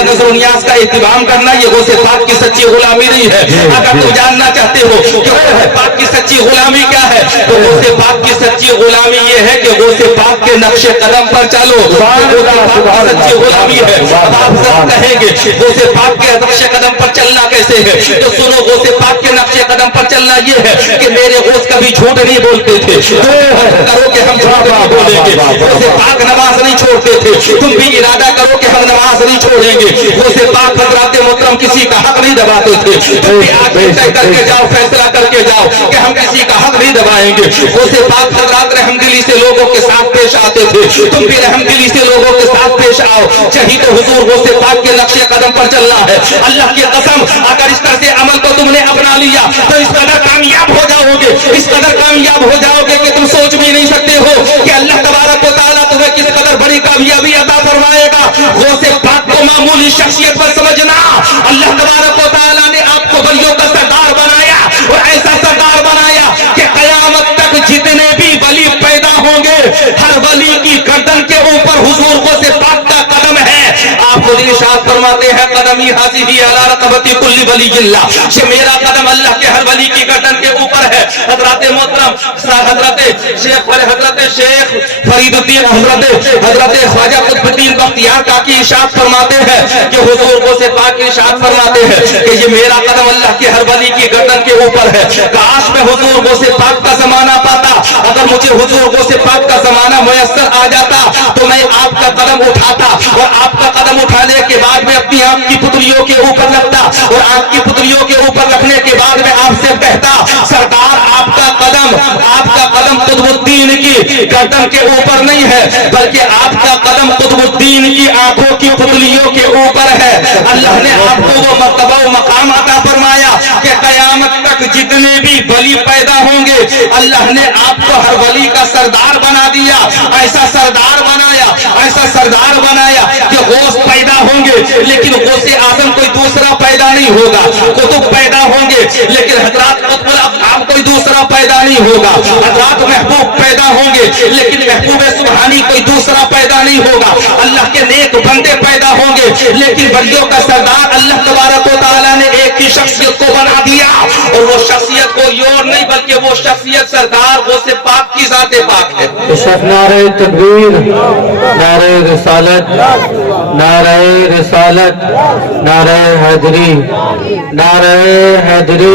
नजर का एहतमाम करना ये गौसे पाक की सच्ची गुलामी नहीं है। अगर तुम जानना चाहते हो कि गौसे पाक की सच्ची गुलामी क्या है, तो गौसे पाक की सच्ची गुलामी ये है कि गौसे पाक के नक्शे कदम पर चलो। सच्ची गुलामी है। अब आप सब कहेंगे गौसे पाक के नक्शे कदम पर चलना कैसे है, तो सुनो गौसे पाक के नक्शे कदम पर चलना ये है कि मेरे गौस कभी झूठ नहीं बोलते थे, करो कि हम झूठ नहीं बोलेंगे। गौसे पाक नमाज नहीं छोड़ते थे, तुम भी इरादा करो कि हम नमाज नहीं छोड़ेंगे। गौसे पाक हजरात मोहतरम किसी का हक नहीं दबाते थे, तुम भी आगे तय करके जाओ, फैसला करके जाओ कि हम किसी का हक नहीं दबाएंगे। गौसे पाक हजरात रहमदिली से लोगों के साथ पेश आते थे, तुम भी रहमदिली से लोगों के साथ पेश आओ। चाहिए तो हुजूर गौसे पाक के नक्शे कदम पर चलना है। अल्लाह की कसम अगर इस तरह से अमल को तुमने अपना लिया तो इस कदर कामयाब हो जाओगे, इस कदर कामयाब हो जाओगे कि तुम सोच भी नहीं सकते हो कि अल्लाह तबारक व तआला तुम्हें किस कदर बड़ी कामयाबी अता फरमाएगा। गौसे पाक को मामूली शख्सियत पर समझना, अल्लाह तबारक व तआला ने आपको वलियों का सरदार बनाया और ऐसा सरदार बनाया कि कयामत तक जितने भी वली पैदा होंगे हर वली की गर्दन के ऊपर हुजूर गौसे पाक का कदम है। आप खुद इरशाद फरमाते हैं कदमी हासिबी अला रक़बती कुल्ली वलीयिल्लाह, कि मेरा कदम अल्लाह के हर वली की गर्दन के ऊपर है। हजरत मोहतरम हजरत शेख फरीदुद्दीन हजरत ख्वाजा कुतुबुद्दीन बख्तियार काकी इरशाद फरमाते हैं कि हुजूर गौसे पाक इरशाद फरमाते हैं कि ये मेरा कदम अल्लाह के हर वली की गर्दन के ऊपर है। काश मैं हुजूर गौसे पाक का जमाना पाता, अगर मुझे हुजूर गौसे पाक का जमाना मुयस्सर आ जाता तो मैं आपका कदम उठाता और आपका कदम उठाने के बाद में अपनी आंख की पुतलियों के ऊपर रखता और आंख की पुतलियों के ऊपर रखने के बाद में आपसे कहता सरकार आपका कदम कुतुबुद्दीन की गर्दन के ऊपर नहीं है बल्कि आपका कदम कुतुबुद्दीन की आंखों की पुतलियों के ऊपर है। अल्लाह ने आपको वो मर्तबा व मकाम अता फरमाया कि कयामत तक जितने भी वली पैदा होंगे अल्लाह ने आपको हर वली का सरदार बना दिया। ऐसा सरदार बनाया कि गौस पैदा होंगे लेकिन गौसे आजम कोई दूसरा पैदा नहीं होगा, कुतुब पैदा होंगे लेकिन हजरात कुतुबुल अक़ताब कोई दूसरा पैदा नहीं होगा, हजरात महबूब पैदा होंगे लेकिन महबूब सुबहानी कोई दूसरा पैदा नहीं होगा, अल्लाह के नेक बंदे पैदा होंगे लेकिन वलियों का सरदार अल्लाह तबारक व तआला ने एक ही शख्सियत को बना दिया और वो शख्सियत कोई और नहीं बल्कि वो शख्सियत सरदार गौसे पाक की ज़ाते पाक है। नारे तकबीर, नारे रिसालत, नारे रिसालत, नारे हैदरी, नारे हैदरी।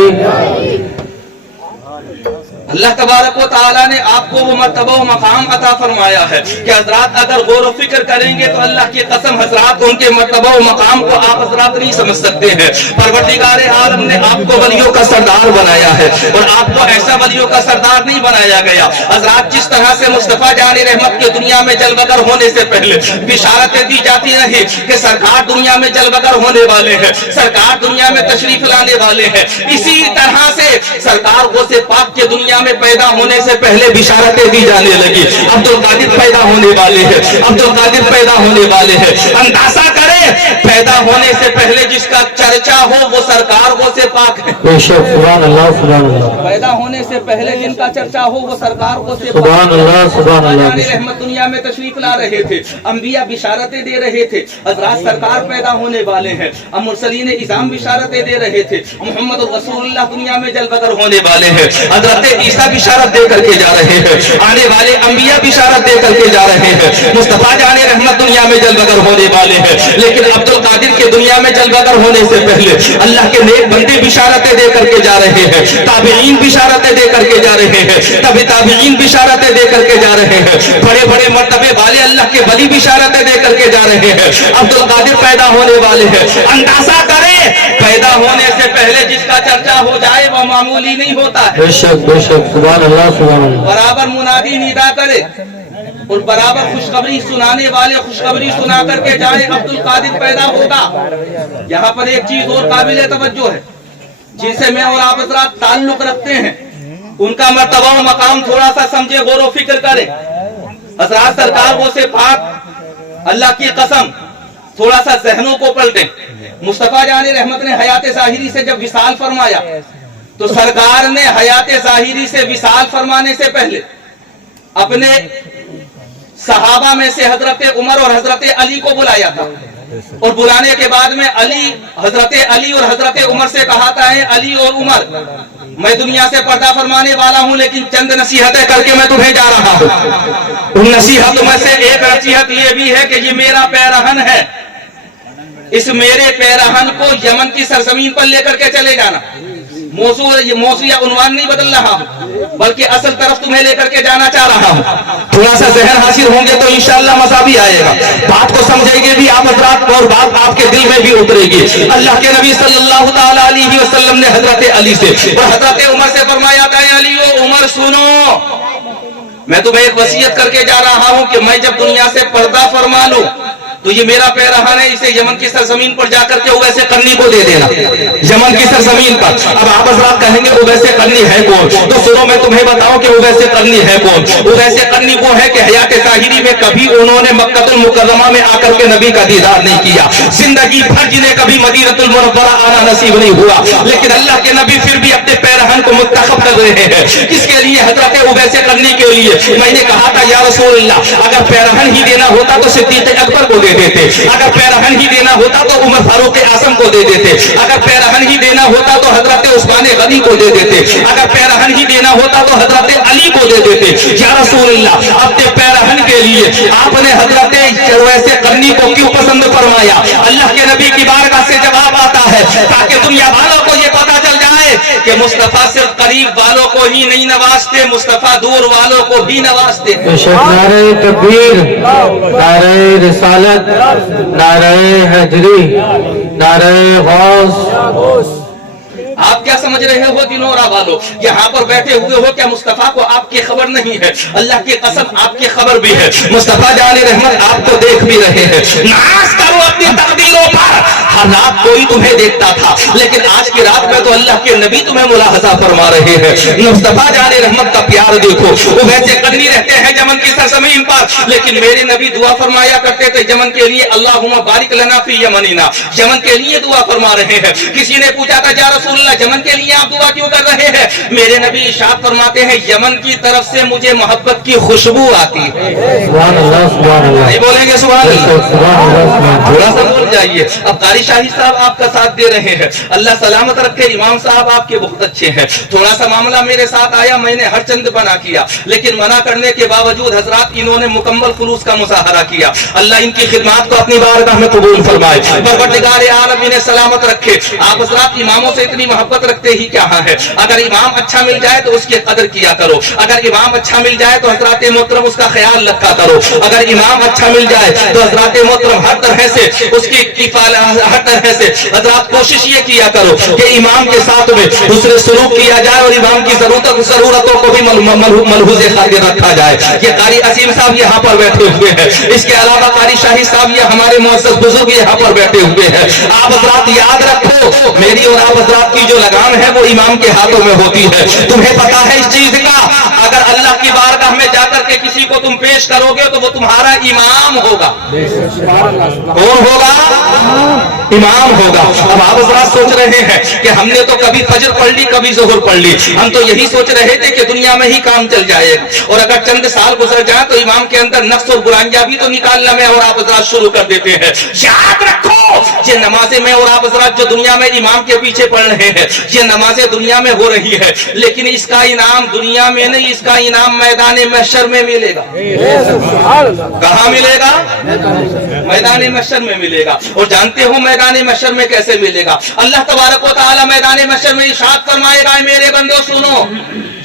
अल्लाह तबारक व तआला ने आपको वो मर्तबा व मकाम अता फरमाया है कि हजरात अगर गौर व फिक्र करेंगे तो अल्लाह की कसम हजरात उनके मर्तबा व मकाम को आप हजरात नहीं समझ सकते हैं। परवरदिगार आलम ने आपको वलियों का सरदार बनाया है और आपको ऐसा वलियों का सरदार नहीं बनाया गया। हजरात जिस तरह से मुस्तफा जानी रहमत के दुनिया में जलवगर होने से पहले बिशारतें दी जाती रही कि सरकार दुनिया में जलवगर होने वाले हैं, सरकार दुनिया में तशरीफ लाने वाले हैं, इसी तरह से सरकार गौसे पाक के दुनिया में पैदा होने से पहले बिशारतें दी जाने लगी। अब्दुल कादिर पैदा होने वाले हैं, अब्दुल कादिर पैदा होने वाले हैं। अंदाजा करें पैदा होने से पहले जिसका चर्चा हो वो सरकार गौसे पाक है। सुभान अल्लाह, सुभान अल्लाह। पैदा होने से पहले जिनका चर्चा हो वो सरकार गौसे पाक। सुभान अल्लाह, सुभान अल्लाह। रहमत दुनिया में तशरीफ ला रहे थे, अंबिया बिशारतें दे रहे थे, हजरात सरकार पैदा होने वाले हैं, अब मुरसलीन इज़ाम बिशारतें दे रहे थे, मोहम्मद रसूलुल्लाह दुनिया में जलवगर होने वाले हैं, हजरत ईसा बिशारत दे करके जा रहे हैं, आने वाले अंबिया बिशारत दे करके जा रहे हैं, मुस्तफा जाने रहमत दुनिया में जलवगर होने वाले हैं। लेकिन अब्दुल कादिर के दुनिया में जलवगर होने से पहले अल्लाह के नेक बंदे बिशारतें दे करके जा रहे हैं, ताबीईन बिशारतें दे करके जा रहे हैं, तभी ताबीईन बिशारतें दे करके जा रहे हैं, बड़े बड़े मर्तबे वाले अल्लाह के वली बिशारतें दे करके जा रहे हैं। अब्दुल कादिर पैदा होने वाले हैं। अंदाजा करें पैदा होने से पहले जिसका चर्चा हो जाए वो मामूली नहीं होता है। बेशक बेशक, सुभान अल्लाह, सुभान अल्लाह। बराबर मुनादी निदा करे और बराबर खुशखबरी सुनाने वाले खुशखबरी सुना करके जाए अब्दुल कादिर पैदा होगा। यहाँ पर एक चीज और काबिल तवज्जो है जिनसे मैं और आप हज़रात ताल्लुक रखते हैं, उनका मर्तबा मकाम थोड़ा सा समझे, गौर व फिक्र करें। हज़रात सरकार वो से पाक अल्लाह की कसम थोड़ा सा जहनों को पलटें। मुस्तफा जाने रहमत ने हयात ज़ाहिरी से जब विसाल फरमाया تو سرکار نے حیات ظاہری سے وصال فرمانے سے پہلے اپنے صحابہ میں سے حضرت عمر اور حضرت علی کو بلایا تھا، اور بلانے کے بعد میں حضرت علی اور حضرت عمر سے کہا تھا، ہے علی اور عمر، میں دنیا سے پردہ فرمانے والا ہوں، لیکن چند نصیحتیں کر کے میں تمہیں جا رہا ہوں۔ ان نصیحتوں میں سے ایک نصیحت یہ بھی ہے کہ یہ میرا پیرہن ہے، اس میرے پیرہن کو یمن کی سرزمین پر لے کر کے چلے جانا۔ موضوع یا عنوان نہیں بدل رہا ہوں، بلکہ اصل طرف تمہیں لے کر کے جانا چاہ رہا ہوں۔ تھوڑا سا ذہن حاصل ہوں گے تو انشاءاللہ مزہ بھی آئے گا، بات کو سمجھیں گے بھی آپ حضرات، اور بات آپ کے دل میں بھی اترے گی۔ اللہ کے نبی صلی اللہ تعالی علیہ وسلم نے حضرت علی سے اور حضرت عمر سے فرمایا تھا، علی و عمر سنو، میں تمہیں ایک وصیت کر کے جا رہا ہوں کہ میں جب دنیا سے پردہ فرما لوں تو یہ میرا پیرہن ہے، اسے یمن کی سرزمین پر جا کر کے اویسے قرنی کو دے دینا، یمن کی سرزمین پر۔ اب آپ حضرات کہیں گے اویسے قرنی ہے کون؟ تو سنو میں تمہیں بتاؤں کہ اویسے قرنی ہے کون۔ اویسے قرنی وہ ہے کہ حیات ظاہری میں کبھی انہوں نے مکہ المکرمہ میں آ کر کے نبی کا دیدار نہیں کیا، زندگی بھر جنہیں کبھی مدینہ المنورہ آنا نصیب نہیں ہوا، لیکن اللہ کے نبی پھر بھی اپنے پیرہن کو منتخب کر رہے ہیں۔ کس کے لیے؟ حضرت اویسے قرنی کے لیے۔ میں نے کہا تھا یا رسول اللہ، اگر پیرہن ہی دینا ہوتا تو صدیق اکبر کو دے دیتے، اگر پیرہن ہی دینا ہوتا تو عمر فاروق اعظم کو دے دیتے، اگر پیرہن ہی دینا ہوتا تو حضرت عثمان غنی کو دے دیتے، اگر پیرہن ہی دینا ہوتا تو حضرت علی کو دے دیتے۔ یا رسول اللہ، اپنے پیرہن کے لیے آپ نے حضرت اویسے قرنی کو کیوں پسند فرمایا؟ اللہ کے نبی کی بارگاہ سے جواب آتا ہے تاکہ دنیا والوں کو یہ پتا چل جائے کہ مصطفیٰ صرف قریب والوں کو ہی نہیں نوازتے، مصطفیٰ دور والوں کو بھی نوازتے۔ نعرہ تکبیر، نعرہ رسالت، نعرہ حیدری، نعرہ غوث۔ آپ کیا سمجھ رہے ہو دلورا والو؟ یہاں پر بیٹھے ہوئے ہو، کیا مصطفیٰ کو آپ کی خبر نہیں ہے؟ اللہ کی قسم آپ کی خبر بھی ہے، مصطفیٰ جان رحمت آپ کو دیکھ بھی رہے ہیں۔ ناز کرو اپنی تقدیروں پر، ہر رات کوئی تمہیں دیکھتا تھا، لیکن آج کی رات میں تو اللہ کے نبی تمہیں ملاحظہ فرما رہے ہیں۔ مصطفیٰ جان رحمت کا پیار دیکھو، وہ ویسے قرنی رہتے ہیں یمن کی سرزمین پر، لیکن میرے نبی دعا فرمایا کرتے تھے یمن کے لیے، اللہم بارک لنا فی یمننا، یمن کے لیے دعا فرما رہے ہیں۔ کسی نے پوچھا تھا یا رسول اللہ، یمن کے لیے آپ دعا کیوں کر رہے ہیں؟ میرے نبی ارشاد فرماتے ہیں یمن کی طرف سے مجھے محبت کی خوشبو آتی ہے۔ سبحان اللہ، سبحان اللہ، نہیں بولیں گے سبحان اللہ؟ سبحان اللہ۔ تھوڑا سا بول جائیے۔ اب قاری شاہی صاحب آپ کا ساتھ دے رہے ہیں، اللہ سلامت رکھے، امام صاحب آپ کے بہت اچھے ہیں۔ تھوڑا سا معاملہ میرے ساتھ آیا، میں نے ہر چند بنا کیا، لیکن منع کرنے کے باوجود حضرات انہوں نے مکمل خلوص کا مظاہرہ کیا۔ اللہ ان کی خدمات کو اپنی بارگاہ میں قبول فرمائے، پروردگار عالم انہیں سلامت رکھے۔ آپ حضرات اماموں سے اتنی محبت رکھتے ہی کیا ہے؟ اگر امام اچھا مل جائے تو اس کی قدر کیا کرو، اگر امام اچھا مل جائے تو حضرات محترم اس کا خیال رکھا کرو، اگر امام اچھا مل جائے تو حضرات محترم ہر طرح سے اس کی ہر طرح سے حضرات کوشش یہ کیا کرو کہ امام کے ساتھ میں دوسرے سلوک کیا جائے اور امام کی ضرورتوں کو بھی ملحوظ خاطر رکھا جائے۔ یہ قاری عظیم صاحب یہاں پر بیٹھے ہوئے ہیں، اس کے علاوہ قاری شاہی صاحب یہ ہمارے معزز بزرگ یہاں پر بیٹھے ہوئے ہیں۔ آپ حضرات یاد رکھو، میری اور آپ حضرات کی جو لگام ہے وہ امام کے ہاتھوں میں ہوتی ہے۔ تمہیں پتا ہے اس چیز کا، اگر اللہ کی بارگاہ میں جا کر کے کسی کو تم پیش کرو گے تو وہ تمہارا امام ہوگا۔ کون ہوگا؟ امام ہوگا۔ اب آپ حضرات سوچ رہے ہیں کہ ہم نے تو کبھی فجر پڑھ لی، کبھی ظہر پڑھ لی، ہم تو یہی سوچ رہے تھے کہ دنیا میں ہی کام چل جائے گا، اور اگر چند سال گزر جائیں تو امام کے اندر نقص اور برائیاں بھی تو نکالنا میں اور آپ حضرات شروع کر دیتے ہیں۔ یاد رکھو، یہ نمازیں میں اور آپ حضرات جو دنیا میں امام کے پیچھے پڑھ رہے ہیں، یہ نمازیں دنیا میں ہو رہی ہے، لیکن اس کا انعام دنیا میں نہیں، اس کا انعام میدان محشر میں ملے گا۔ کہاں ملے گا؟ میدان محشر میں ملے گا۔ اور جانتے ہو میدان محشر میں کیسے ملے گا؟ اللہ تبارک و تعالی میدان محشر میں ارشاد فرمائے گا، میرے بندو سنو،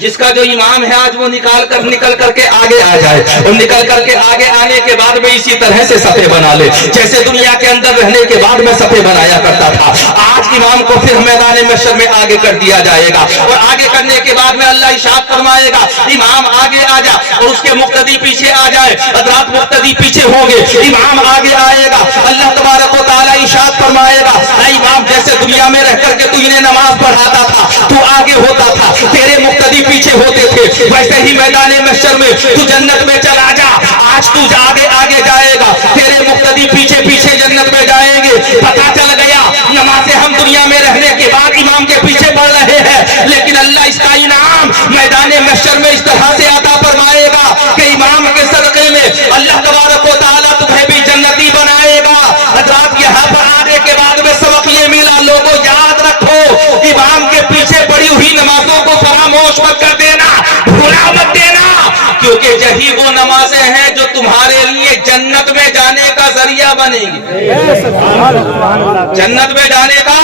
جس کا جو امام ہے آج وہ نکل کر کے آگے آ جائے، اور نکل کر کے آگے آنے کے بعد میں اسی طرح سے صفے بنا لے جیسے دنیا کے اندر رہنے کے بعد میں صفے بنایا کرتا تھا۔ آج امام کو پھر میدان محشر میں آگے کر دیا جائے گا، اور آگے کرنے کے بعد میں اللہ ارشاد فرمائے گا امام آگے آ جا، اور اس کے مقتدی پیچھے آ جائے۔ حضرات مقتدی پیچھے ہوں گے، امام آگے آئے گا، اللہ تبارک و تعالی ارشاد فرمائے گا اے امام جیسے دنیا میں رہ کر کے تو انہیں نماز پڑھاتا تھا، تو آگے ہوتا تھا، تیرے مقتدی پیچھے ہوتے تھے، ویسے ہی میدان محشر میں تو جنت میں چلا جا، آج تو آگے آگے جائے گا، تیرے مقتدی پیچھے پیچھے جنت میں جائیں گے۔ پتہ چل گیا نمازیں ہم دنیا میں رہنے کے بعد امام کے پیچھے پڑھ رہے ہیں، لیکن اللہ اس کا انعام میدان محشر میں اس طرح سے عطا فرمائے گا کہ امام کے صدقے میں اللہ تبارک و تعالیٰ تمہیں بھی جنتی بنائے گا. حضرات یہاں پر آنے کے بعد میں سبق یہ ملا, لوگوں یاد رکھو امام کے پیچھے پڑی ہوئی نمازوں کو فراموش مت کر دینا, بھولا مت دینا, کیونکہ یہی وہ نمازیں ہیں جو تمہارے لیے جنت میں جانے کا ذریعہ بنے گی. جنت میں جانے کا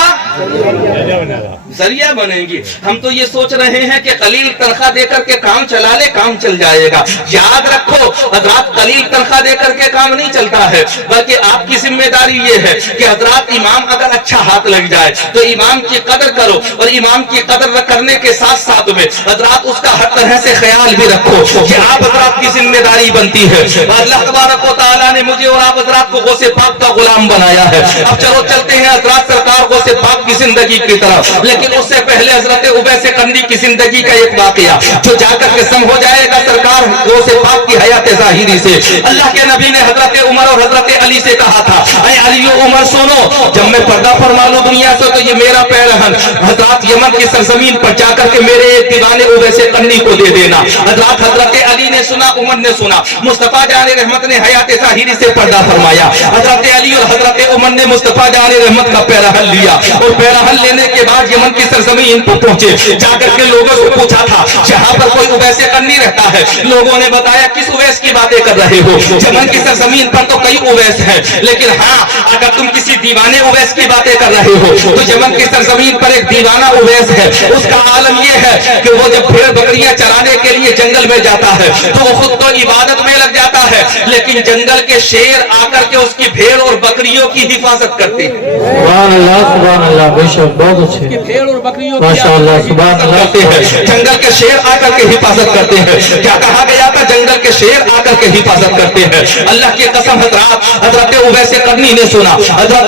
ذریعہ بنے گی. ہم تو یہ سوچ رہے ہیں کہ قلیل تنخواہ دے کر کے کام چلا لے, کام چل جائے گا. یاد رکھو حضرات, قلیل تنخواہ دے کر کے کام نہیں چلتا ہے, بلکہ آپ کی ذمہ داری یہ ہے کہ حضرات امام اگر اچھا ہاتھ لگ جائے تو امام کی قدر کرو, اور امام کی قدر کرنے کے ساتھ ساتھ میں حضرات اس کا ہر طرح سے خیال بھی رکھو کہ آپ حضرات کی ذمہ داری بنتی ہے. اللہ تبارک و تعالیٰ نے مجھے اور آپ حضرات کو غوث پاک کا غلام بنایا ہے. اب چلو چلتے ہیں حضرات سرکار غوث پاک کی زندگی کی طرف, لیکن اس سے پہلے حضرت اویس قرنی کی زندگی کا ایک واقعہ جو جا کر کے سم ہو جائے گا سرکار غوث پاک کی حیات ظاہری سے. اللہ کے نبی نے حضرت عمر اور حضرت علی سے کہا تھا, اے علی و عمر سنو, جب میں پردہ فرما لوں دنیا سے تو یہ میرا پیرہن حضرات یمن کی سرزمین پر جا کر کے میرے دیوانے اویس قرنی کو دے دینا. حضرت علی نے سنا, عمر نے سنا, مصطفیٰ جان رحمت نے حیات ظاہری سے پردہ فرمایا. حضرت علی اور حضرت عمر نے مصطفیٰ جان رحمت کا پیرہن لیا, اور پیرہن لینے کے بعد یمن کی سرزمین پر پہنچے. جا کر کے لوگوں سے پوچھا تھا جہاں پر کوئی اویس قرنی رہتا ہے, لوگوں نے بتایا کس اویس کی باتیں کر رہے ہو, یمن کی سرزمین پر تو کئی اویس ہیں, لیکن ہاں اگر تم کسی دیوانے اویس کی باتیں کر رہے ہو تو یمن کی سرزمین پر ایک دیوانہ اویس ہے. اس کا عالم یہ ہے کہ وہ جب بھیڑ بکریاں چرانے کے لیے جنگل میں جاتا ہے تو وہ خود تو عبادت میں لگ جاتا ہے, لیکن جنگل کے شیر آ کر کے اس کی بھیڑ اور بکریوں کی حفاظت کرتے ہیں. سبحان اللہ, بے شک بہت اچھے, بھیڑ اور بکریوں ماشاء اللہ, سبحان اللہ. جنگل کے شیر آ کر کے حفاظت کرتے ہیں. کیا کہا گیا تھا, جنگل کے شیر آ کر کے حفاظت کرتے ہیں. اللہ کی قسم حضرت اویس قرنی نے سنا, حضرت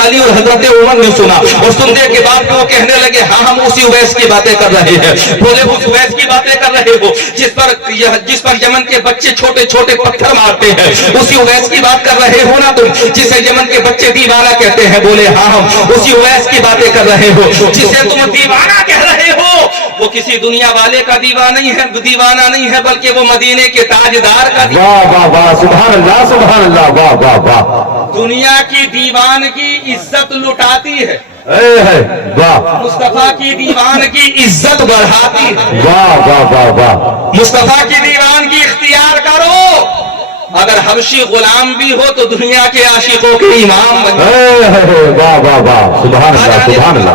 علی اور حضرت عمر نے سنا, اور سننے کے بعد وہ کہنے لگے ہاں ہم اسی اویس کی باتیں کر رہے ہیں. بولے اس اویس کی باتیں کر رہے ہو جس پر یمن کے بچے چھوٹے چھوٹے پتھر مارتے ہیں, اسی اویس کی بات کر رہے ہو نا تم جسے یمن کے بچے دیوانہ کہتے ہیں. بولے ہاں ہم اسی اویس کی باتیں کر رہے ہو جسے تم دیوانہ کہہ رہے ہو. وہ کسی دنیا والے کا دیوانہ نہیں ہے بلکہ وہ مدینے کے تاجدار کا. واہ واہ واہ, سبحان اللہ, سبحان اللہ, واہ واہ واہ. دنیا کی دیوان کی عزت لٹاتی ہے, واہ, مصطفیٰ کی دیوان کی عزت بڑھاتی ہے. واہ واہ واہ واہ. مصطفیٰ کی دیوان کی اختیار کرو. اگر حبشی غلام بھی ہو تو دنیا کے عاشقوں کے امام واہ واہ واہ, سبحان اللہ, سبحان اللہ,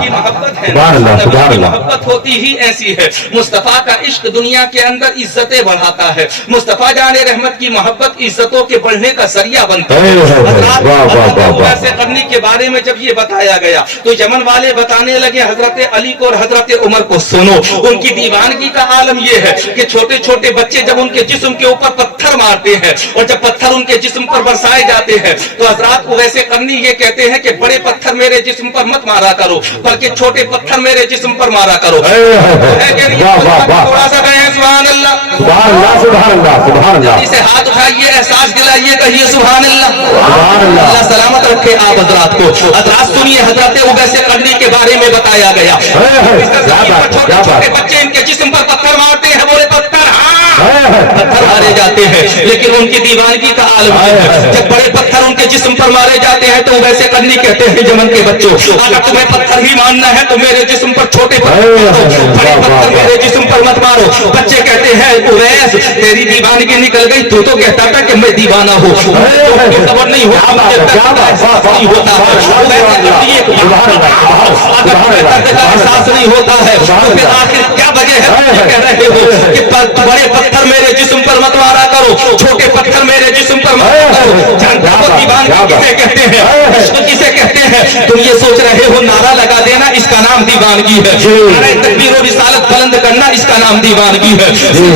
سبحان اللہ, سبحان اللہ. محبت ہوتی ہی ایسی ہے. مصطفیٰ کا عشق دنیا کے اندر عزتیں بڑھاتا ہے. مصطفیٰ جان رحمت کی محبت عزتوں کے بڑھنے کا ذریعہ بنتا ہے. ویسے کرنے کے بارے میں جب یہ بتایا گیا تو یمن والے بتانے لگے حضرت علی کو اور حضرت عمر کو, سنو ان کی دیوانگی کا عالم یہ ہے کہ چھوٹے چھوٹے بچے جب ان کے جسم کے اوپر پتھر مارتے ہیں اور جب پتھر ان کے جسم پر برسائے جاتے ہیں تو حضرات اویس قرنی یہ کہتے ہیں کہ بڑے پتھر میرے جسم پر مت مارا کرو بلکہ چھوٹے پتھر میرے جسم پر مارا کرو. تھوڑا سا کہیں سبحان اللہ, سبحان اللہ, سبحان اللہ, سبحان اللہ. اسے ہاتھ اٹھائیے, احساس دلائیے, کہیے سبحان اللہ. اللہ سلامت رکھے آپ حضرات کو. حضرات سنیے حضرت اویس قرنی کے بارے میں بتایا گیا. چھوٹے چھوٹے بچے ان کے جسم پر پتھر مارتے ہیں, بولے پتھر پتھر مارے جاتے ہیں, لیکن ان کی دیوانگی کا عالم ہے. جب بڑے پتھر ان کے جسم پر مارے جاتے ہیں تو ویسے کرنی کہتے ہیں یمن کے بچوں اگر تمہیں پتھر ہی مارنا ہے تو میرے جسم پر چھوٹے پتھر مارو, بڑے پتھر میرے جسم پر مت مارو. بچے کہتے ہیں اویس تیری دیوانگی نکل گئی, تو کہتا تھا کہ میں دیوانہ ہوں, خبر نہیں ہوتا, مجھے نہیں ہوتا احساس نہیں ہوتا ہے. تو پھر آخر کیا وجہ ہے کہہ رہے ہو کہ بڑے پتھر میرے جسم پر مت مارا کرو, چھوٹے پتھر میرے جسم پر مت مارا کرو. جانتا ہو دیوانگی کسے کہتے ہیں, عشق کسے کہتے ہیں. تم یہ سوچ رہے ہو نعرہ لگا دینا اس کا نام دیوانگی ہے, نعرہ تکبیر و رسالت بلند کرنا اس کا نام دیوانگی ہے,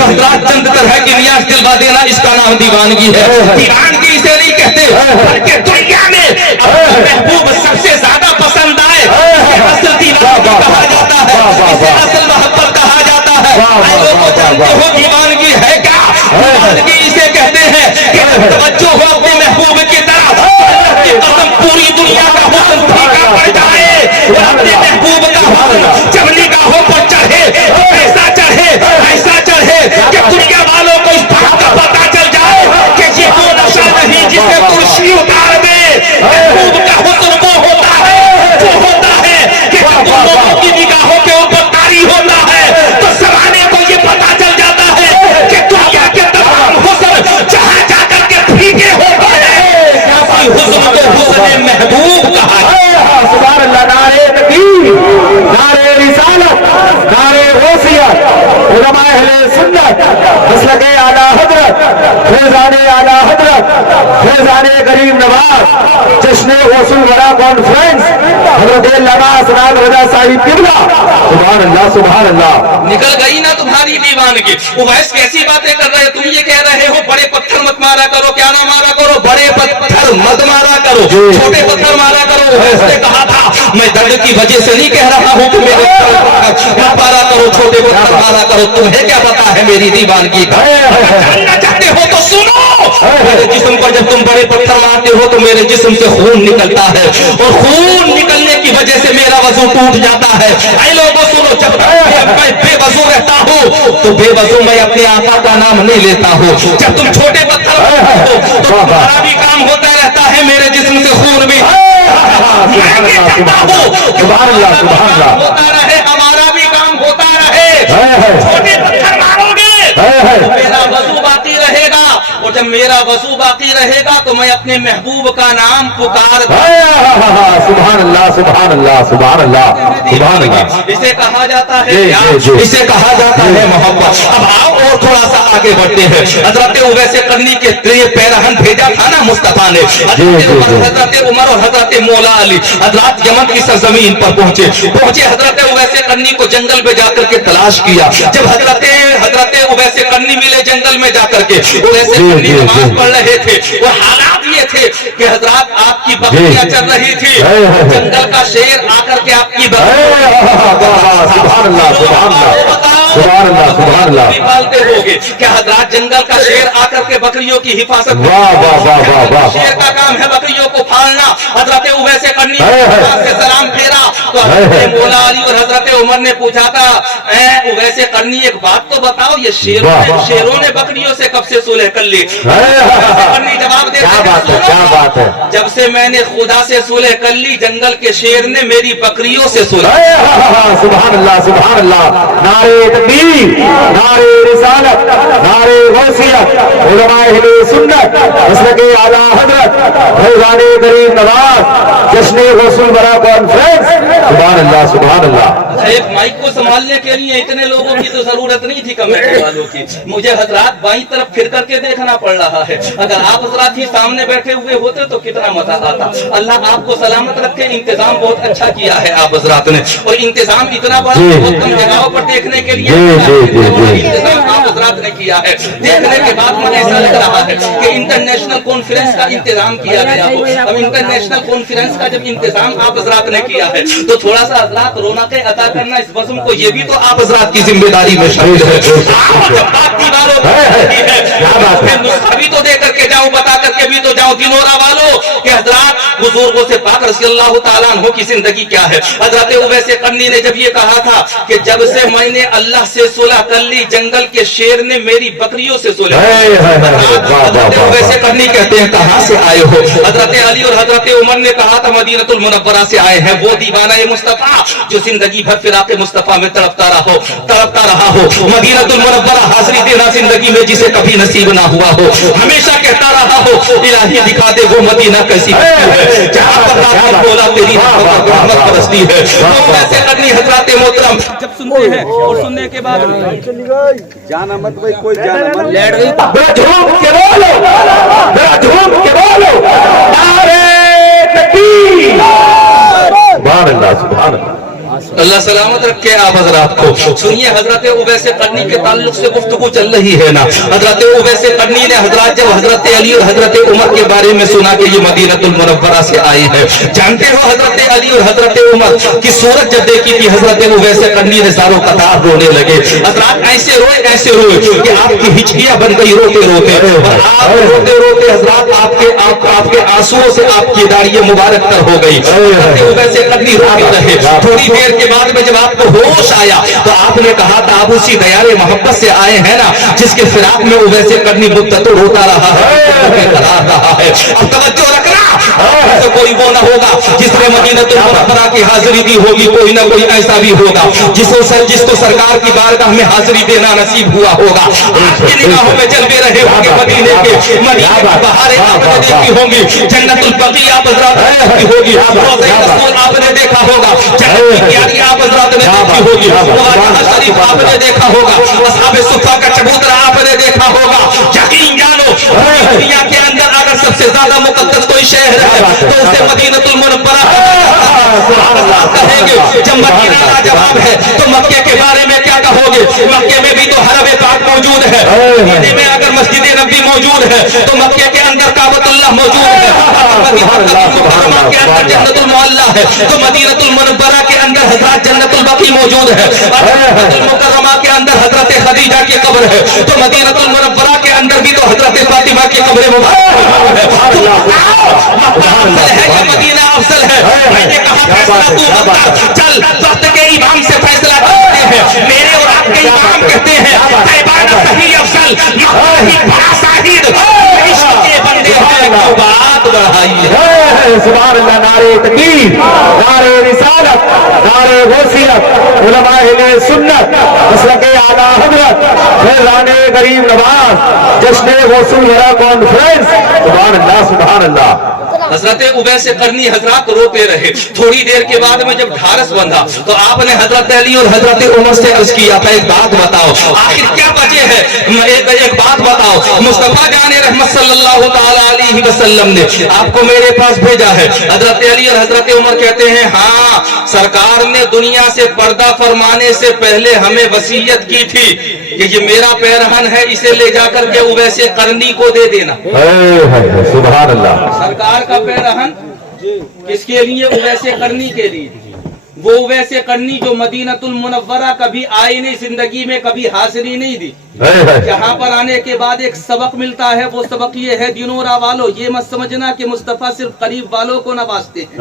حضرات چند طرح کی نیاز دلوا دینا اس کا نام دیوانگی ہے. دیوانگی اسے نہیں کہتے بلکہ دنیا میں اپنا محبوب سب سے زیادہ پسند آئے اسے اصل دیوانگی کہا جاتا ہے, اسے اصل محبت کہا جاتا ہے. لوگوں جانتے ہو دیوانگی ہے کیا؟ دیوانگی اسے کہتے ہیں کہ توجہ ہو اپنے محبوب کی طرف, اللہ کی قسم پوری دنیا کا حسن پھیکا پڑ جائے اور اپنے محبوب کا حسن جب نگاہ हुस्न महबूब कहा। सुभान अल्लाह। नारे तकबीर, नारे रिसालत, नारे गौसियत, उलमा अहले सुन्नत, मसलके आला हजरत, फैजाने आला हजरत, फैजाने गरीब नवाज, जश्न गौसुल वरा कॉन्फ्रेंस, हजरत अल्लामा सनाद रजा साहिब किबला। सुभान अल्लाह, सुभान अल्लाह। निकल गई ना तुम्हारी दीवानगी। उवैस कैसी बातें कर रहे हो? तुम ये कह रहे हो बड़े पत्थर मत मारा करो, क्या ना मारा करो, बड़े पत्थर मत मारा करो, छोटे पत्थर मारा करो। उवैस ने कहा था मैं दर्द की वजह से नहीं कह रहा हूँ कि मेरे मत मारा करो, छोटे पत्थर मारा करो। तुम्हें क्या पता है मेरी दीवानगी का? जानना चाहते हो तो सुनो। मेरे जिस्म पर जब तुम बड़े पत्थर मारते हो तो मेरे जिस्म से खून निकलता है, और खून निकलने की वजह से मेरा वजू टूट जाता है। ऐ लोगों सुनो, जब मैं बेवजू रहता हूँ तो बेवजू मैं अपने आका का नाम नहीं लेता हूँ। जब तुम छोटे पत्थर मारते हो तो तुम्हारा भी काम होता रहता है, मेरे जिस्म से खून भी होता रहे, हमारा भी काम होता रहे। छोटे पत्थर मारोगे मेरा वजू बाकी रहेगा, और जब मेरा वजू बाकी रहेगा तो मैं अपने महबूब का नाम पुकार। सुभान अल्लाह, सुभान अल्लाह, सुभान अल्लाह, सुभान अल्लाह। इसे कहा जाता है जी, प्यार, जी, जी। इसे कहा जाता है मोहब्बत। अब आओ और थोड़ा सा आगे बढ़ते हैं। हजरत उवैस करनी के लिए पैरहन भेजा था ना मुस्तफा ने। हजरत उमर और हजरत मौला अली हजरत यमन की सरजमीन पर पहुंचे। हजरत उवैस करनी को जंगल में जाकर के तलाश किया। जब हजरत उवैस करनी मिले जंगल में जाकर के, उवैस करनी नमाज पढ़ रहे थे, और हालात ये थे कि हजरत आपकी बकरियां चल रही थी, जंगल का शेर आकर के आपकी पालते होगे क्या? हजरत जंगल का शेर आकर के बकरियों की हिफाजत, शेर का काम है बकरियों को पालना। हजरत उवैस करनी से सलाम फेरा तो हजरत मौला अली और हजरत उमर ने पूछा था, उवैस करनी एक बात तो बताओ, ये शेरों ने बकरियों से कब से सुलह कर ली? जवाब दे, क्या बात है? जब से मैंने खुदा से सुलह कर ली, जंगल के शेर ने मेरी बकरियों से सुलह। सुभान अल्लाह, सुभान अल्लाह। नारे तकबीर, नारे रिसालत, नारे गौसियत, उलमा अहले सुन्नत, मसलके आला हजरत, फैजाने गरीब नवाज, जश्न गौसुल वरा कॉन्फ्रेंस। सुभान अल्लाह, सुभान अल्लाह। एक माइक को संभालने के लिए इतने लोगों की तो जरूरत नहीं थी कमेटी वालों की। मुझे हजरात बाईं तरफ फिर करके देखना पड़ रहा है। अगर आप हजरात ही सामने बैठे हुए होते तो कितना मजा आता। अल्लाह आपको सलामत रखे। इंतजाम बहुत अच्छा किया है आप हजरात ने, और इंतजाम इतना बड़ा बहुत कम जगहों पर देखने के लिए इंतजाम आप हजरात ने किया है। देखने के बाद मुझे ऐसा लग रहा है कि इंटरनेशनल कॉन्फ्रेंस का इंतजाम किया गया हो। अब इंटरनेशनल कॉन्फ्रेंस का जब इंतजाम आप हजरात ने किया है तो थोड़ा सा हजरात रौनकें अदा करना इस बज़म को, ये भी तो आप हजरात की जिम्मेदारी में शामिल है। अभी तो दे करके जाऊं, बता करके भी तो जाऊं दिनोरा वालों कि हजरात बुजुर्गों से पाक रज़ी अल्लाह तआला अन्हु की जिंदगी क्या है। हजरत उवैस करनी ने जब ये कहा था कि जब से मैंने अल्लाह से सुलह कर ली, जंगल के शेर ने मेरी बकरियों से सुलह। हजरत उवैस करनी कहते हैं कहां से आए हो? हजरत अली और हजरत उमर ने कहा था मदीनतुल मुनव्वरा से आए हैं। वो दीवाना मुस्तफा जो जिंदगी भर फिराक़े मुस्तफा में तड़पता रहा हो, मदीनतुल मुनव्वरा हाज़िरी देना जिंदगी में जिसे कभी नसीब ना हुआ हो, हमेशा कहता रहा हो इलाही दिखा दे वो मदीना कैसी है जहां पर रात बोला तेरी रहमत बरसती है। तो वैसे करनी हजरत मोहतरम जब सुनते हैं और सुनने के बाद जाना मत भाई, कोई जाना मत। झूम के बोलो, झूम के बोलो, नारे तकबीर। सुभान अल्लाह, सुभान अल्लाह। अल्लाह सलामत रखे आप हजरात को। सुनिए हजरत उवैस करनी के ताल्लुक से गुफ्तगू चल रही है ना। हजरत उवैस करनी ने हजरत जब हजरत अली और हजरत उमर के बारे में सुना कि ये मदीनतुल मुनव्वरा से आए हैं, जानते हो हजरत अली और हजरत उमर की सूरत जब देखी थी हजरत उवैस करनी ने सारों कतार रोने लगे। हजरत ऐसे रोए कि आपकी हिचकियां बन गई रोते रोते, और आप रोते रोते हजरत आपके आंसुओं से आपकी दाढ़ियां मुबारक तर हो गई। उवैस करनी रोते रहे। थोड़ी देर के बाद में जब आपको होश आया तो आपने कहा था आप उसी दयाले मोहब्बत से आए हैं ना जिसके फिराक में उवैस करनी मुद्दतों रोता रहा है, करार रहा है। अब तवज्जो रखना, कोई वो न होगा जिसने मदीनतुल मुनव्वरा की हाजिरी दी होगी, कोई ना कोई ऐसा भी होगा जिसको सरकार की बारगाह में हाजिरी देना नसीब हुआ होगा। आपकी निगाहों में जलवे रहे होंगे मदीने के बहारें आपने देखी होंगी, जन्नतुल बकी आप हज़रात ने देखी होगी, रोज़े रसूल आपने देखा होगा, जन्नत की क्यारी आप हज़रात ने देखी होगी, मुबारक शरीफ आपने देखा होगा, असहाबे सुफ़ा का चबूतरा आपने देखा होगा। यकीन जानो दुनिया के अंदर अगर सबसे ज्यादा मुकद्दस कोई शहर है तो उसे मदीनतुल मुनव्वरा कहेंगे। जब मदीना लाजवाब है तो मक्के के बारे में क्या कहोगे? मक्के में भी तो हरम पाक मौजूद है, मदीने में अगर मस्जिद नबी मौजूद है तो मक्के के अंदर काबतुल्लाह मौजूद है, मदीना के अंदर जन्नतुल मुअल्ला है तो मदीनतुल मुनव्वरा के अंदर हज़रत जन्नतुल बकी मौजूद है, मदीनतुल मुकर्रमा के अंदर हज़रत खदीजा की कब्र है तो मदीनतुल मुनव्वरा के अंदर भी तो हज़रत फातिमा की कब्र मुबारक है। मदीना अफजल है। मैंने कहा फैसला तू मत कर, चल वक्त के इमाम से फैसला करते हैं। मेरे और आपके इमाम कहते हैं तैबाना सही अफजल ही बड़ा साहिद इश्क के बंदे हैं, क्यों बात बढ़ाई है। सुभान अल्लाह, नारे तकबीर, नारे रिसालत, नारे गौसियत, उलमाए अहले सुन्नत, मसलके आला हज़रत, फैज़ाने गरीब नवाज, जश्न वसूल कॉन्फ्रेंस। सुभान अल्लाह, सुभान अल्लाह। हजरत उवैस करनी हजरत रोते रहे। थोड़ी देर के बाद में जब ढारस बंधा तो आपने हजरत अली और हजरत उमर से अर्ज किया था एक बात बताओ, आखिर क्या वजह है, एक बात बताओ। मुस्तफा जाने रहमत सल्लल्लाहु तआला अलैहि वसल्लम ने आपको मेरे पास भेजा है। हजरत अली और हजरत उमर कहते हैं हाँ, सरकार ने दुनिया से पर्दा फरमाने से पहले हमें वसीयत की थी कि ये मेरा पैरहन है, इसे ले जाकर के उवैस करनी को दे देना। सुभान अल्लाह। सरकार का पैरहन किसके लिए? उवैस करनी के लिए। वो उवैस करनी जो मदीनतुल मुनव्वरा कभी आई नहीं, जिंदगी में कभी हाजिरी नहीं दी। यहाँ पर आने के बाद एक सबक मिलता है, वो सबक ये है दिनोरा वालों, ये मत समझना कि मुस्तफा सिर्फ करीब वालों को नवाजते हैं।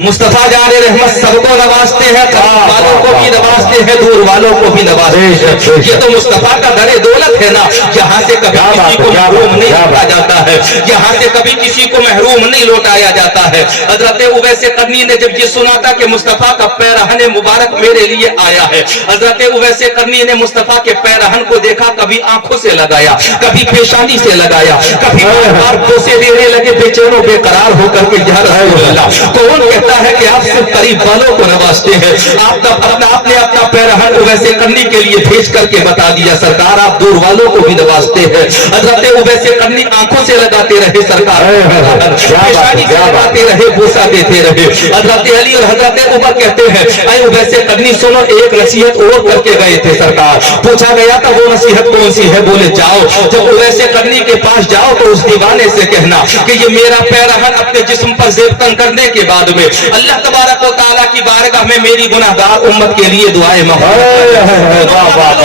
मुस्तफा जाने रहमत सबको नवाजते हैं, करीब वालों को भी नवाजते हैं, दूर वालों को भी नवाजते हैं। ये तो मुस्तफा का दरे दौलत है ना, यहाँ से कभी किसी को महरूम नहीं रखा जाता है, यहाँ से कभी किसी को महरूम नहीं लौटाया जाता है। हजरत उवैस करनी ने जब ये सुना था कि मुस्तफा का पैरहन मुबारक मेरे लिए आया है, हजरत उवैस करनी ने मुस्तफा के पैरहन को देखा, कभी आंखों से लगाया, कभी पेशानी से लगाया, कभी बार बोसे देने लगे बेचैनो बेकरार होकर के या रसूल अल्लाह। कौन कहता है कि आप सिर्फ करीब वालों को नवाजते हैं? आपने अपना पैरहन उवैस करनी के लिए भेज करके बता दिया सरकार आप दूर वालों को भी नवाजते हैं। हजरत उवैस करनी आंखों से लगाते रहे सरकार, पेशानी से लगाते रहे, बोसा देते रहे। हजरत अली और हजरत उमर कहते हैं ऐ उवैस करनी सुनो, एक नसीहत और करके गए थे सरकार। पूछा गया था वो नसीहत कौन सी है? बोले जाओ, जब उवैस करनी के पास जाओ तो उस दीवाने से कहना कि ये मेरा पैरहन अपने जिस्म पर ज़ेबतन करने के बाद में अल्लाह तबारक व तआला की बारगाह में मेरी गुनाहगार उम्मत के लिए दुआएं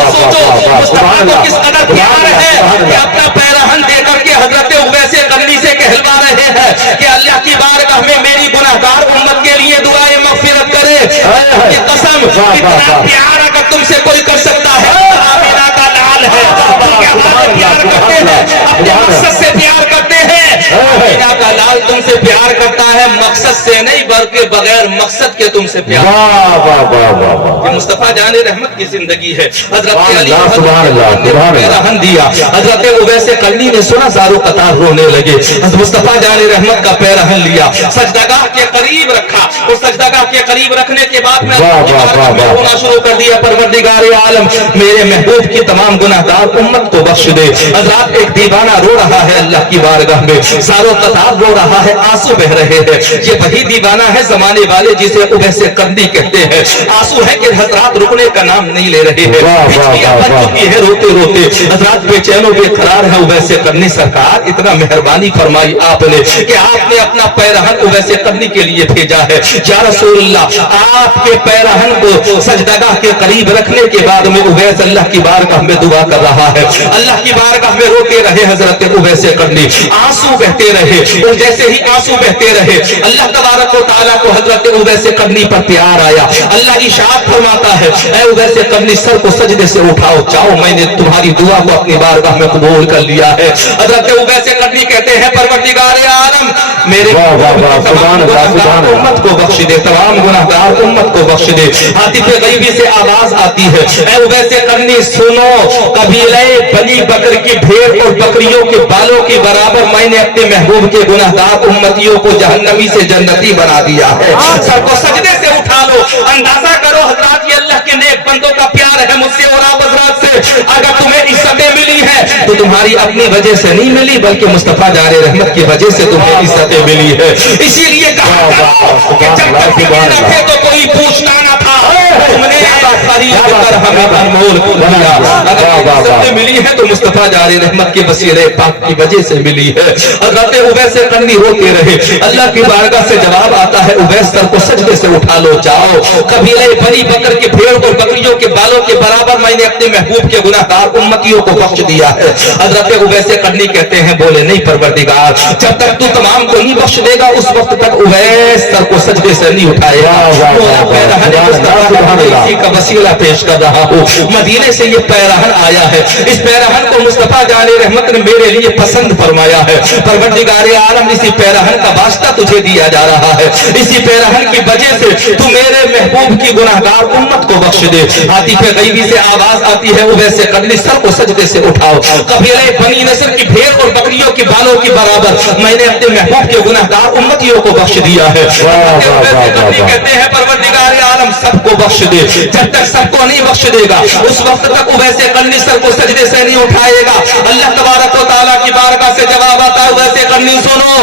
सोचो मुस्तफा को किस कदर प्यार है कि अपना पैरहन देकर के हजरत उवैस करनी से कहलवा रहे हैं कि अल्लाह की बारगाह में मेरी गुनाहगार उम्मत के लिए दुआएं मग़फ़िरत करे। ये कसम, इतना प्यार अगर तुमसे कोई कर सकता है, आमिना का लाल है, प्यार करते हैं, अपने मकसद से प्यार करते हैं। आमिना का लाल तुमसे प्यार करता है, मकसद से नहीं बल्कि बगैर मकसद के तुमसे प्यार। ये मुस्तफा जाने रहमत की जिंदगी है। हजरत अली पैरहन दिया, हजरत उवैस करनी ने सुना, सारो कतार रोने लगे। मुस्तफा जाने रहमत का पैरहन लिया, सजदागाह के करीब रखा और सजदागाह के करीब रखने के बाद में रोना शुरू कर दिया, परवरदिगार आलम मेरे महबूब की तमाम गुनाहगार उम्मत को बख्श दे। हजरत एक दीवाना रो रहा है अल्लाह की बारगाह में, सारो कतार रो रहा है, आंसू बह रहे हैं। ये वही दीवाना है जमाने वाले जिसे उवैस करनी कहते हैं। आंसू है कि हजरत रुकने का नाम नहीं ले रहे हैं, बिजलियां बज चुकी है रोते रोते, हजरत बेचैनो बेकरार है। उवैस करनी सरकार इतना मेहरबानी फरमाई आपने कि आपने अपना पैरहन उवैस करनी के लिए भेजा है। या रसूलल्लाह, आपके पैरहन को सजदागाह के करीब रखने के बाद में उवैस अल्लाह की बारगाह में दुआ कर रहा है। अल्लाह की बारगाह में रोते रहे हजरत उवैस करनी, आंसू बहते रहे और जैसे ही आंसू बहते रहे अल्लाह तबारक व तआला को हजरत उवैस करनी पर प्यार आया। अल्लाह इरशाद फरमाता है ऐ उवैस करनी सर को सजदे से उठाओ, जाओ मैंने तुम्हारी दुआ को अपनी बारगाह में कबूल कर लिया है। हजरत उवैस करनी कहते हैं परवरदिगार आलम मेरे उम्मत को बख्श दे, तमाम गुनाहगार उम्मत को बख्श दे। हातिफ गैबी से आवाज आती है, ऐ वैसे करनी सुनो, कबीले बनी बकर की भेड़ और बकरियों के बालों के बराबर मैंने अपने महबूब के गुनाहगार उम्मतियों को जहन्नमी से जन्नती बना दिया है। सबको सजदे से उठा लो, अंदाजा करो हजरात ये अल्लाह के नेक बंदों का प्यार है मुझसे और आप हजरात से। अगर तुम्हें इज्जतें मिली है तो तुम्हारी अपनी वजह से नहीं मिली, बल्कि मुस्तफा जारे रहमत की वजह से तुम्हें इज्जतें मिली है। इसीलिए कहा कि जब तक कभी न थे तो कोई पूछता न था, तुमने खरीद कर हमें अनमोल दिया। अगर इज्जतें मिली है तो मुस्तफा जारे रहमत के वसीले पाक की वजह से मिली है। हजरत उवैस करनी रोते रहे, अल्लाह की बारगाह से जवाब आता है, उवैस सर को सजदे से उठा लो, जाओ, कबीले बनी बकर के भेड़ और बकरियों के बालों के बराबर मैंने अपने महबूब के गुनाहगार उम्मतियों को बख्श दिया है। हजरत उवैस करनी कहते हैं, बोले नहीं परवरदिगार, जब तक तू तमाम को नहीं बख्श देगा उस वक्त तक उवैस सर को सजदे से नहीं उठाएगा। इसी का वसीला पेश कर रहा हूँ, मदीने से ये पैरहन आया है, इस पैरहन को मुस्तफा जाने रहमत ने मेरे लिए पसंद फरमाया है। परवरदिगारे आलम इसी पैरहन का वास्ता तुझे दिया जा रहा है, इसी पैरहन की वजह से तू मेरे महबूब की गुनाहगार उम्मत को बख्श दे। हातिफ गैबी से आवाज आती है, उवैस करनी सर को सजदे से उठाओ, कबीले बनी नसर की भेड़ और बकरियों के बालों के बराबर मैंने अपने महबूब के गुनाहगार उम्मतियों को बख्श दिया है। कहते हैं परवरदिगारे आलम सबको बख्श दे, जब तक सबको नहीं बख्श देगा उस वक्त तक उवैस करनी सर को सजदे से नहीं उठाएगा। अल्लाह तबारक व तआला की बारगाह से जवाब आता है, उवैस करनी सुनो,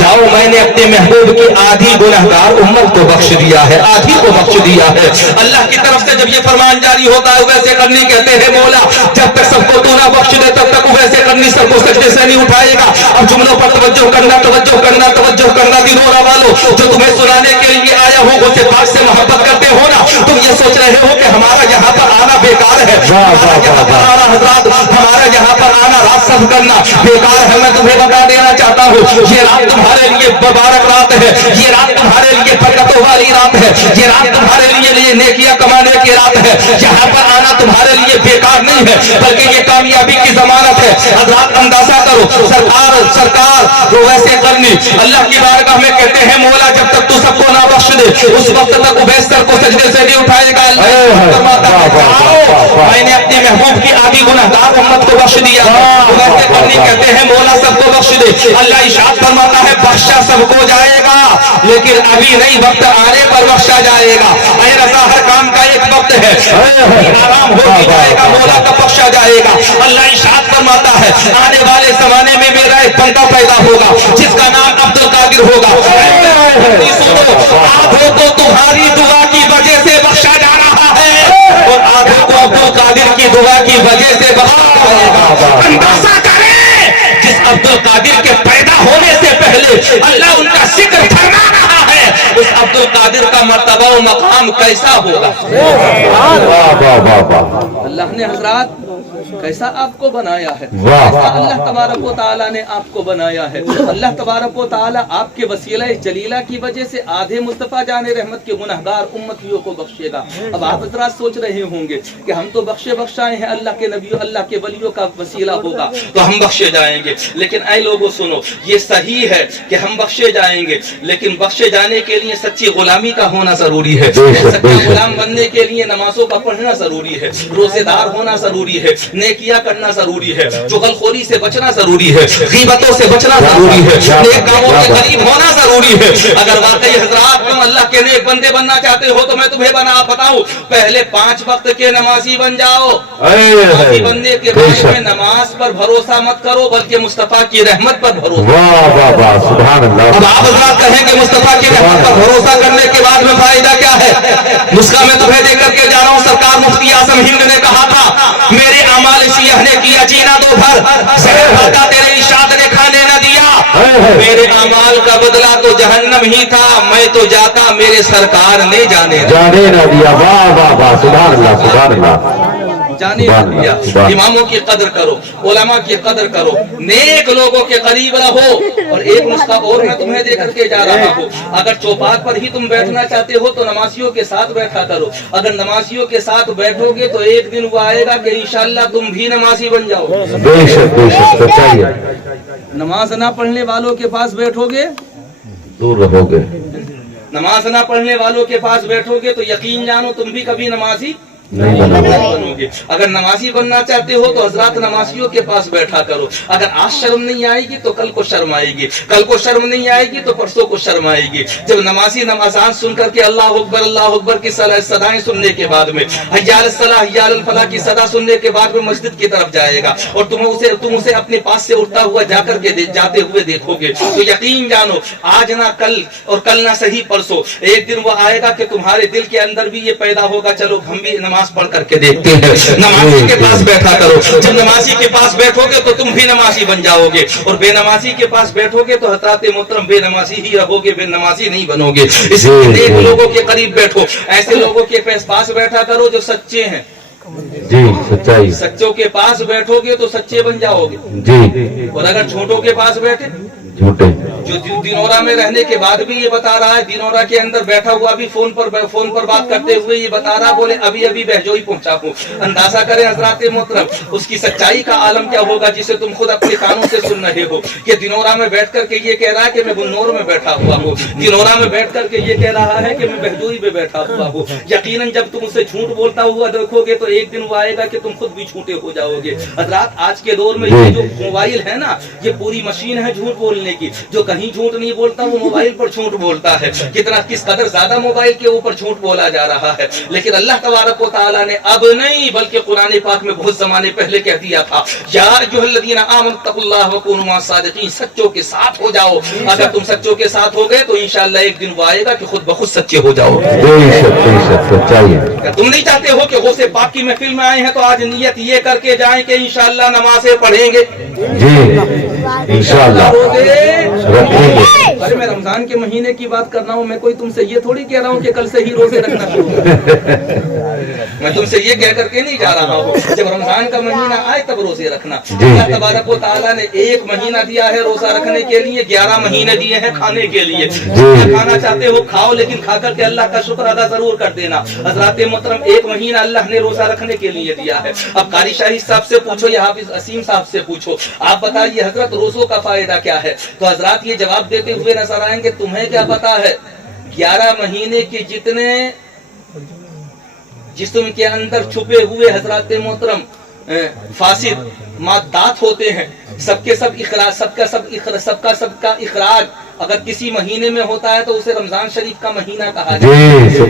जाओ, मैंने अपने महबूब की आधी गुनाहगार उम्मत को बख्श दिया है, आधी को बख्श दिया है। अल्लाह की तरफ से जब ये फरमान जारी होता है, उवैस करनी कहते हैं, मौला जब तक सबको तू ना बख्श दे तब तक उवैस करनी सबको सजदे से नहीं उठाएगा। अब जुमलों पर तवज्जो करना, तवज्जो करना, तवज्जो करना, दिनों वालों जो तुम्हें सुनाने के लिए आया हूँ, उससे पाक से मोहब्बत करते हो ना, तुम ये सोच रहे हो कि हमारा यहाँ पर आना बेकार है, हमारा यहाँ पर आना हजरात, हमारा यहाँ पर आना रात सब करना बेकार है। मैं तुम्हें बता देना चाहता हूँ, ये रात तुम्हारे लिए मुबारक रात है, ये रात तुम्हारे लिए बरकतों वाली रात है, ये रात तुम्हारे लिए नेकियां कमाने की रात है। यहाँ पर आना तुम्हारे लिए बेकार नहीं है, बल्कि ये कामयाबी की जमानत है। हजरात अंदाजा करो, सरकार वैसे करनी अल्लाह की बारगाह में कहते हैं, मौला जब तक तू सबको ना बख्श दे उस वक्त तक उवैस सर को सजदे से नहीं उठाएगा। मैंने अपने महबूब की आधी गुनाहगार उम्मत को बख्श दिया। वैसे करनी कहते हैं, मौला सबको बख्श दे। अल्लाह इरशाद फरमाता है, बख्शा सबको जाएगा, लेकिन अभी नहीं, वक्त आने पर बख्शा जाएगा। ऐ रज़ा, हर काम का एक वक्त है, आराम हो भी जाएगा, मौला का बख्शा जाएगा। अल्लाह इरशाद फरमाता है, आने वाले जमाने में मेरा एक बंदा पैदा होगा जिसका नाम अब्दुल कादिर होगा। आधों को तुम्हारी दुआ की वजह से बख्शा जा रहा है और आधों को अब्दुल कादिर की दुआ की वजह से बख्शा जाएगा। अंदाजा करें, जिस अब्दुल कादिर के पैदा होने से पहले अल्लाह उनका जिक्र फरमा रहा है, उस अब्दुल कादिर का मर्तबा और मकाम कैसा होगा। अल्लाह ने हजरात कैसा आपको बनाया है, कैसा अल्लाह तबारक व तआला ने आपको बनाया है। अल्लाह तबारक व तआला आपके वसीला जलीला की वजह से आधे मुस्तफा जाने रहमत के गुनहगार उम्मतियों को बख्शेगा। अब आप हजरात सोच रहे होंगे कि हम तो बख्शाए हैं, अल्लाह के नबियों अल्लाह के वलियों का वसीला होगा तो हम बख्शे जाएंगे। लेकिन ऐ लोगों सुनो, ये सही है कि हम बख्शे जाएंगे, लेकिन बख्शे जाने के लिए सच्ची गुलामी का होना जरूरी है। सच्चा गुलाम बनने के लिए नमाजों का पढ़ना जरूरी है, रोजेदार होना जरूरी है, नेकियां करना जरूरी है, चुगलखोरी से बचना जरूरी है, गीबतों से बचना जरूरी है, नेक कामों के करीब होना जरूरी है। अगर वाकई हजरात तुम अल्लाह के नेक बंदे बनना चाहते हो तो मैं तुम्हें बताऊं, पहले 5 वक्त के नमाजी बन जाओ। नमाजी बनने के बाद में नमाज पर भरोसा मत करो, बल्कि मुस्तफा की रहमत पर भरोसा। अब आप हजरात कहेंगे मुस्तफा की रहमत पर भरोसा करने के बाद में फायदा क्या है? नुस्खा मैं तुम्हें दे करके जा रहा हूँ। सरकार मुफ्ती आजम हिंद ने कहा था, मेरे अमाल सियाह ने किया जीना दो भर, जहर भरता तेरे इरशाद ने खाने न दिया। मेरे अमाल का बदला तो जहन्नम ही था, मैं तो जाता मेरे सरकार ने जाने न दिया। वाह वाह वाह, सुभान अल्लाह, सुभान अल्लाह। जाने न दिया। इमामों की कदर करो, उलमा की कदर करो, नेक लोगों के करीब रहो। और एक नुस्खा और मैं तुम्हें दे करके जा रहा हूँ, अगर चौपाट पर ही तुम बैठना चाहते हो तो नमाजियों के साथ बैठा करो। अगर नमाजियों के साथ बैठोगे तो एक दिन वो आएगा कि इंशाअल्लाह तुम भी नमाजी बन जाओ। बेशक बेशक, सच्चाई है। नमाज ना पढ़ने वालों के पास बैठोगे दूर रहोगे। नमाज ना पढ़ने वालों के पास बैठोगे तो यकीन जानो तुम भी कभी नमाजी नहीं बनोगे। बनोगे। अगर नमाजी बनना चाहते हो तो हजरत नमाजियों के पास बैठा करो। अगर आज शर्म नहीं आएगी तो कल को शर्म आएगी, कल को शर्म नहीं आएगी तो परसों को शर्म आएगी। जब नमाजी नमाजान सुन करके अल्लाह अकबर की सदाएं सुनने के बाद में हय्याल सलाह हय्याल फलाह की सदा सुनने के बाद में मस्जिद की तरफ जाएगा और तुम उसे अपने पास से उठता हुआ जाकर के जाते हुए देखोगे तो यकीन जानो आज ना कल और कल ना सही परसों एक दिन वो आएगा कि तुम्हारे दिल के अंदर भी ये पैदा होगा, चलो हम भी नमाज पढ़ करके देखते हैं। नमाजी के पास बैठा करो। जब नमाजी के पास बैठोगे तो तुम भी नमाजी बन जाओगे और बेनमाजी के पास बैठोगे तो हज़रत मोहतरम बेनमाजी ही रहोगे, बेनमाजी नहीं बनोगे। इसलिए नेक लोगों के करीब बैठो, ऐसे लोगों के पास बैठा करो जो सच्चे हैं। जी सच्चाई। सच्चों के पास बैठोगे तो सच्चे बन जाओगे जी। और अगर झूठों के पास बैठे झूठे। जो दिनोरा में रहने के बाद भी ये बता रहा है, दिनोरा के अंदर बैठा हुआ भी फोन पर बात करते हुए ये बता रहा, बोले अभी अभी बहजोई पहुंचा हूँ। अंदाजा करें हजरात मोहतरम उसकी सच्चाई का आलम क्या होगा जिसे तुम खुद अपने कानों से सुन रहे हो। ये दिनोरा में बैठ करके ये कह रहा है कि मैं गुन्नौर में बैठा हुआ हूँ, दिनोरा में बैठ करके ये कह रहा है कि मैं बहजोई में बैठा हुआ हूँ। यकीनन जब तुम उसे झूठ बोलता हुआ देखोगे तो एक दिन वो आएगा कि तुम खुद भी झूठे हो जाओगे। हजरात आज के दौर में ये जो मोबाइल है ना, ये पूरी मशीन है झूठ बोलने की। जो कहीं झूठ नहीं बोलता वो मोबाइल पर झूठ बोलता है। किस कदर ज्यादा मोबाइल के ऊपर झूठ बोला जा रहा है। लेकिन अल्लाह तबारक व तआला ने अब नहीं बल्कि कुरान पाक में बहुत जमाने पहले कह दिया था, या अय्युहल्लज़ीना आमनु तक़ुल्लाह व कूनू मअस-सादिक़ीन, सच्चों के साथ हो जाओ। अगर तुम सच्चों के साथ हो गए तो इंशाअल्लाह एक दिन वो आएगा कि खुद ब खुद सच्चे हो जाओगे। तुम नहीं चाहते हो कि गौसे पाक की महफिल में आए हैं तो आज नियत ये करके जाएं कि इंशाअल्लाह नमाज़ें पढ़ेंगे जी इंशाअल्लाह रखेंगे। अरे मैं रमजान के महीने की बात कर रहा हूँ, मैं कोई तुमसे ये थोड़ी कह रहा हूँ कि कल से ही रोजे रखना शुरू करो। मैं तुमसे ये कह करके नहीं जा रहा हूँ, जब रमजान का महीना आए तब रोजे रखना। अल्लाह तबारक व तआला ने 1 महीना दिया है रोजा रखने के लिए, 11 महीने दिए हैं खाने के लिए। खाना चाहते हो खाओ, लेकिन खा करके अल्लाह का शुक्र अदा जरूर कर देना। हज़रात मोहतरम 1 महीना अल्लाह ने रोजा रखने के लिए दिया है। अब कारी शाही साहब से पूछो या हाफिज असीम साहब से पूछो, आप बताइए हजरत रोजों का फायदा क्या है? तो हजरत ये जवाब देते हुए नजर आएंगे, तुम्हें क्या पता है 11 महीने के जितने जिस्म के अंदर छुपे हुए हजरत मोहतरम फासिद माद्दात होते हैं, सबका इखराज अगर किसी महीने में होता है तो उसे रमजान शरीफ का महीना कहा जाता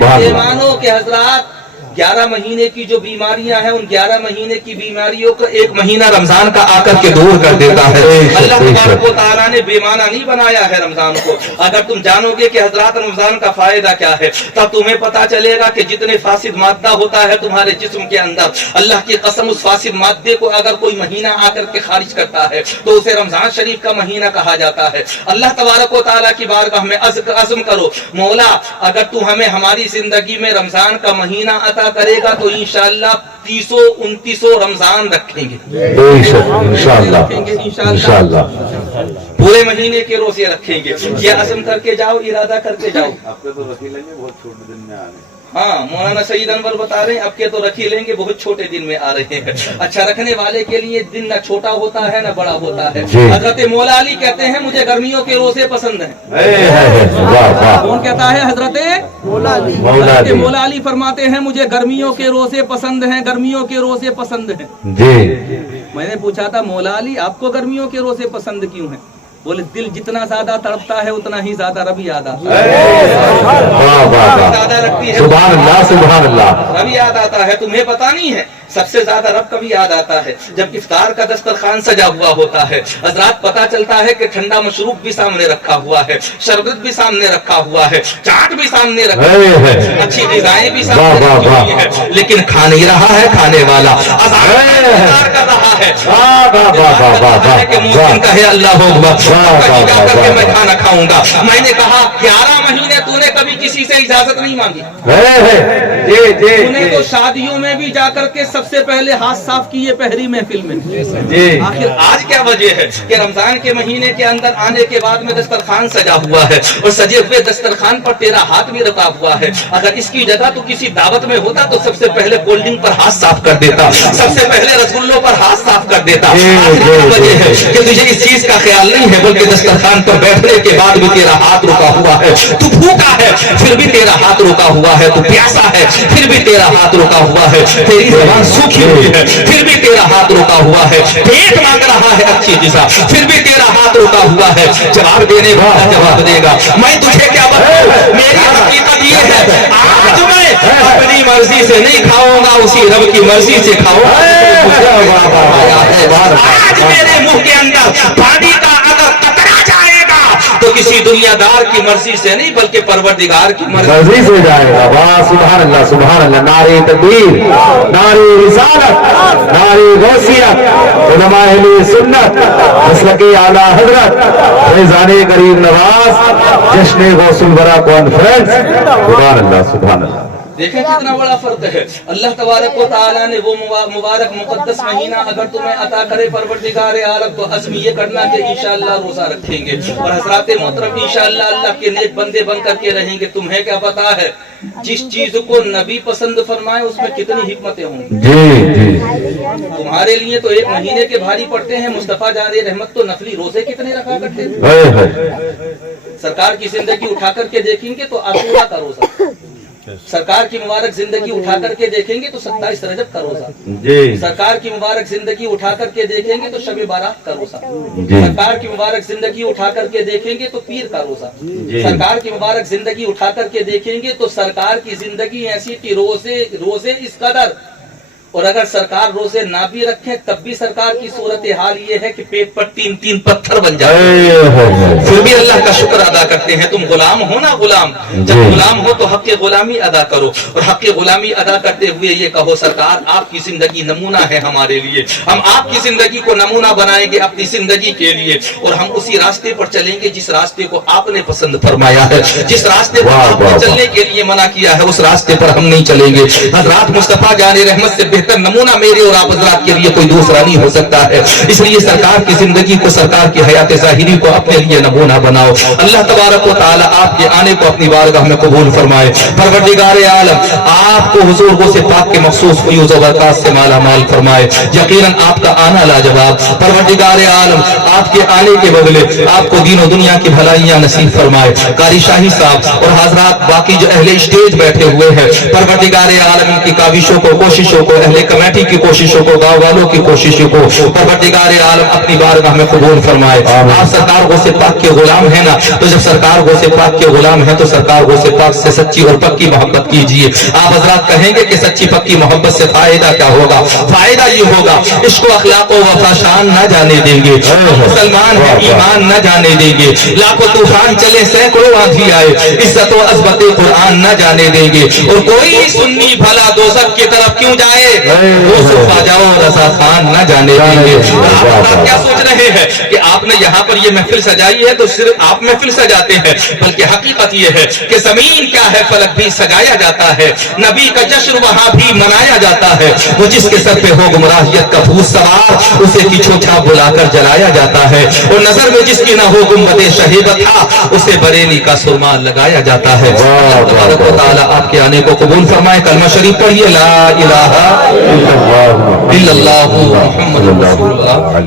है। ये मानो कि हजरत 11 महीने की जो बीमारियां हैं, उन 11 महीने की बीमारियों को 1 महीना रमजान का आकर के दूर कर देता है। अल्लाह तबारक व तआला ने बेमाना नहीं बनाया है रमजान को। अगर तुम जानोगे कि हजरत रमजान का फायदा क्या है, तब तुम्हें पता चलेगा कि जितने फासिद मादा होता है तुम्हारे जिस्म के अंदर, अल्लाह की कसम उस फासिद मादे को अगर कोई महीना आकर के खारिज करता है तो उसे रमजान शरीफ का महीना कहा जाता है। अल्लाह तबारक व तआला की बारगाह में अज़्म करो, मौला अगर तू हमें हमारी जिंदगी में रमजान का महीना अता करेगा तो इंशाअल्लाह 30-29 रमजान रखेंगे। इंशाअल्लाह पूरे महीने के रोजे रखेंगे। ये अज़्म करके जाओ, इरादा करके जाओ। आपके तो रख ही लेंगे, बहुत छोटे दिन में आ रहे। हाँ, मौलाना सईद अनवर बता रहे हैं अब के तो रख ही लेंगे, बहुत छोटे दिन में आ रहे हैं। अच्छा, रखने वाले के लिए दिन न छोटा होता है न बड़ा होता है। हजरत मौला अली कहते हैं मुझे गर्मियों के रोजे पसंद हैं। कौन कहता है? हजरत मौला अली फरमाते हैं मुझे गर्मियों के रोजे पसंद हैं, गर्मियों के रोजे पसंद हैं। मैंने पूछा था मौला अली आपको गर्मियों के रोजे पसंद क्यों हैं? बोले दिल जितना ज्यादा तड़पता है उतना ही ज्यादा रब याद आता है। ज्यादा लगती है रब याद आता है। तुम्हें पता नहीं है सबसे ज्यादा रब कभी याद आता है जब इफ्तार का दस्तरखान सजा हुआ होता है। हजरात पता चलता है कि ठंडा मशरूब भी सामने रखा हुआ है, शरबत भी सामने रखा हुआ है, चाट भी सामने रखा है, अच्छी डिजाइन भी सामने रखी हुई है, लेकिन खा नहीं रहा है खाने वाला। इंतजार कर रहा है कि मुमकिन कहे अल्लाह हो जाकर के मैं खाना खाऊंगा। मैंने कहा 11 महीने तूने ने कभी किसी से इजाजत नहीं मांगी। जी जी उन्हें तो शादियों में भी जाकर के सबसे पहले हाथ साफ किए पहली महफिल में। जी आखिर आज क्या वजह है कि रमजान के महीने के अंदर आने के बाद में दस्तरखान सजा हुआ है और सजे हुए दस्तरखान पर तेरा हाथ भी रखा हुआ है। अगर इसकी जगह तो किसी दावत में होता तो सबसे पहले कोल्ड ड्रिंक पर हाथ साफ कर देता, सबसे पहले रसगुल्लों पर हाथ साफ कर देता। आखिर क्या वजह है कि तुझे इस चीज का ख्याल नहीं है, बल्कि दस्तरखान पर बैठने के बाद भी तेरा हाथ रुका हुआ है। तू भूखा है फिर भी तेरा हाथ रुका हुआ है, तू प्यासा है फिर भी तेरा हाथ रुका हुआ है, तेरी जबान सूखी हुई है फिर भी तेरा हाथ रुका हुआ है, पेट मांग रहा है अच्छी दिशा फिर भी तेरा हाथ रुका हुआ है। जवाब देने वाला जवाब देगा। मैं तुझे क्या बताऊं, मेरी हकीकत ये है, आज मैं अपनी मर्जी से नहीं खाऊंगा, उसी रब की मर्जी से खाऊंगा। आज मेरे मुंह के अंदर पानी का अगर कतरा जाएगा तो किसी दुनियादार की मर्जी से नहीं बल्कि परवरदिगार की मर्जी से जाएगा। वाह सुभान अल्लाह सुभान अल्लाह। नारे तकबीर, नारे रिसालत, नारे गौसियत, उलमाए अहले सुन्नत, मसलके आला हजरत फैजाने करीम नवाज, जश्न गौसुल बरा कॉन्फ्रेंस। सुभान अल्लाह सुभान अल्लाह। देखें कितना बड़ा फर्क है। अल्लाह तबारक व तआला ने वो मुबारक मुकद्दस महीना अगर तुम्हें अता करे परवरदिगार आलम तो अज़्म ये करना कि इंशाअल्लाह रोजा रखेंगे और हज़रात मोहतरम इंशाअल्लाह अल्लाह के नेक बंदे बन करके रहेंगे। तुम्हें क्या पता है जिस चीज को नबी पसंद फरमाए उसमें कितनी हिकमतें होंगी। तुम्हारे लिए तो एक महीने के भारी पड़ते हैं, मुस्तफा जारे रहमत तो नफली रोजे कितने रखा करते हैं। सरकार की जिंदगी उठा करके देखेंगे तो आशूरा का रोजा, सरकार की मुबारक जिंदगी उठा करके देखेंगे तो 27 रजब का रोजा, सरकार की मुबारक जिंदगी उठा करके देखेंगे तो शब बारात का रोजा, सरकार की मुबारक जिंदगी उठा करके देखेंगे तो पीर का रोजा, सरकार की मुबारक जिंदगी उठा करके देखेंगे तो सरकार की जिंदगी ऐसी कि रोजे इस कदर, और अगर सरकार रोजे ना भी रखें तब भी सरकार की सूरत हाल ये है कि पेट पर 3-3 पत्थर बन जाते हैं, फिर भी अल्लाह का शुक्र अदा करते हैं। तुम गुलाम हो ना, गुलाम जब गुलाम हो तो हक की गुलामी अदा करो और हक की गुलामी अदा करते हुए ये कहो सरकार आपकी जिंदगी नमूना है हमारे लिए, हम आपकी जिंदगी को नमूना बनाएंगे अपनी जिंदगी के लिए और हम उसी रास्ते पर चलेंगे जिस रास्ते को आपने पसंद फरमाया है, जिस रास्ते पर आपने चलने के लिए मना किया है उस रास्ते पर हम नहीं चलेंगे। हज़रात मुस्तफा जाने रहमत से बेहतर नमूना मेरे और आप हज़रात के लिए कोई दूसरा नहीं हो सकता है। इसलिए सरकार की जिंदगी को, सरकार की हयात ज़ाहिरी को अपने लिए नमूना बनाओ। अल्लाह तबारक व तआला आपके आने को अपनी बारगाह में कबूल फरमाए। परवरदिगार आलम आपको हुजूर गौसे पाक के मखसूस फयूज़ व बरक़ात से माला माल फरमाए। यकीनन आपका आना लाजवाब। परवरदिगार आलम आपके आने के बदले आपको दीन और दुनिया की भलाइयां नसीब फरमाए। कारी शाही साहब और हज़रात बाकी जो अहले स्टेज बैठे हुए हैं, परवरदिगार आलम इनकी काविशों को, कोशिशों को, अहले कमेटी की कोशिशों को, गाँव वालों की कोशिशों को परवरदिगार आलम अपनी बारगाह में कबूल फरमाए। आप सरकार गौसे पाक के गुलाम है ना, तो जब सरकार गौसे पाक के गुलाम है तो सरकार गौसे पाक से सच्ची और पक्की मोहब्बत कीजिए। आप हज़रात कहेंगे कि सच्ची पक्की मोहब्बत से फायदा क्या होगा? फायदा ये होगा इसको अखलाक व वफा शान न जाने देंगे, मुसलमान है ईमान न जाने देंगे, लाखों तूफान चले सैकड़ों आंधी आए, इज्जत व अज़मत कुरान न जाने देंगे। और कोई सुन्नी भला दोज़ख की तरफ क्यों जाए, वो सुफा जाओ रज़ा खान न जाने देंगे। आप क्या सोच रहे हैं कि आपने यहाँ पर ये महफिल सजाई है तो सिर्फ आप महफिल सजाते हैं, बल्कि हकीकत ये है कि जमीन क्या है फलक भी सजाया जाता है, नबी का जश्न वहाँ भी मनाया जाता है। वो जिसके सर पे हो गुमराहियत का भूत सवार उसे पीछोछा बुलाकर जलाया जाता है, और नजर में जिसकी ना हो गुम्बदे शहीबत था उसे बरेली का सुरमा लगाया जाता है। अल्लाह तबारक व तआला आपके आने को कबूल फरमाए। कलमा शरीफ पढ़िए, ला इलाहा इल्लल्लाहु मुहम्मदुर रसूलुल्लाह।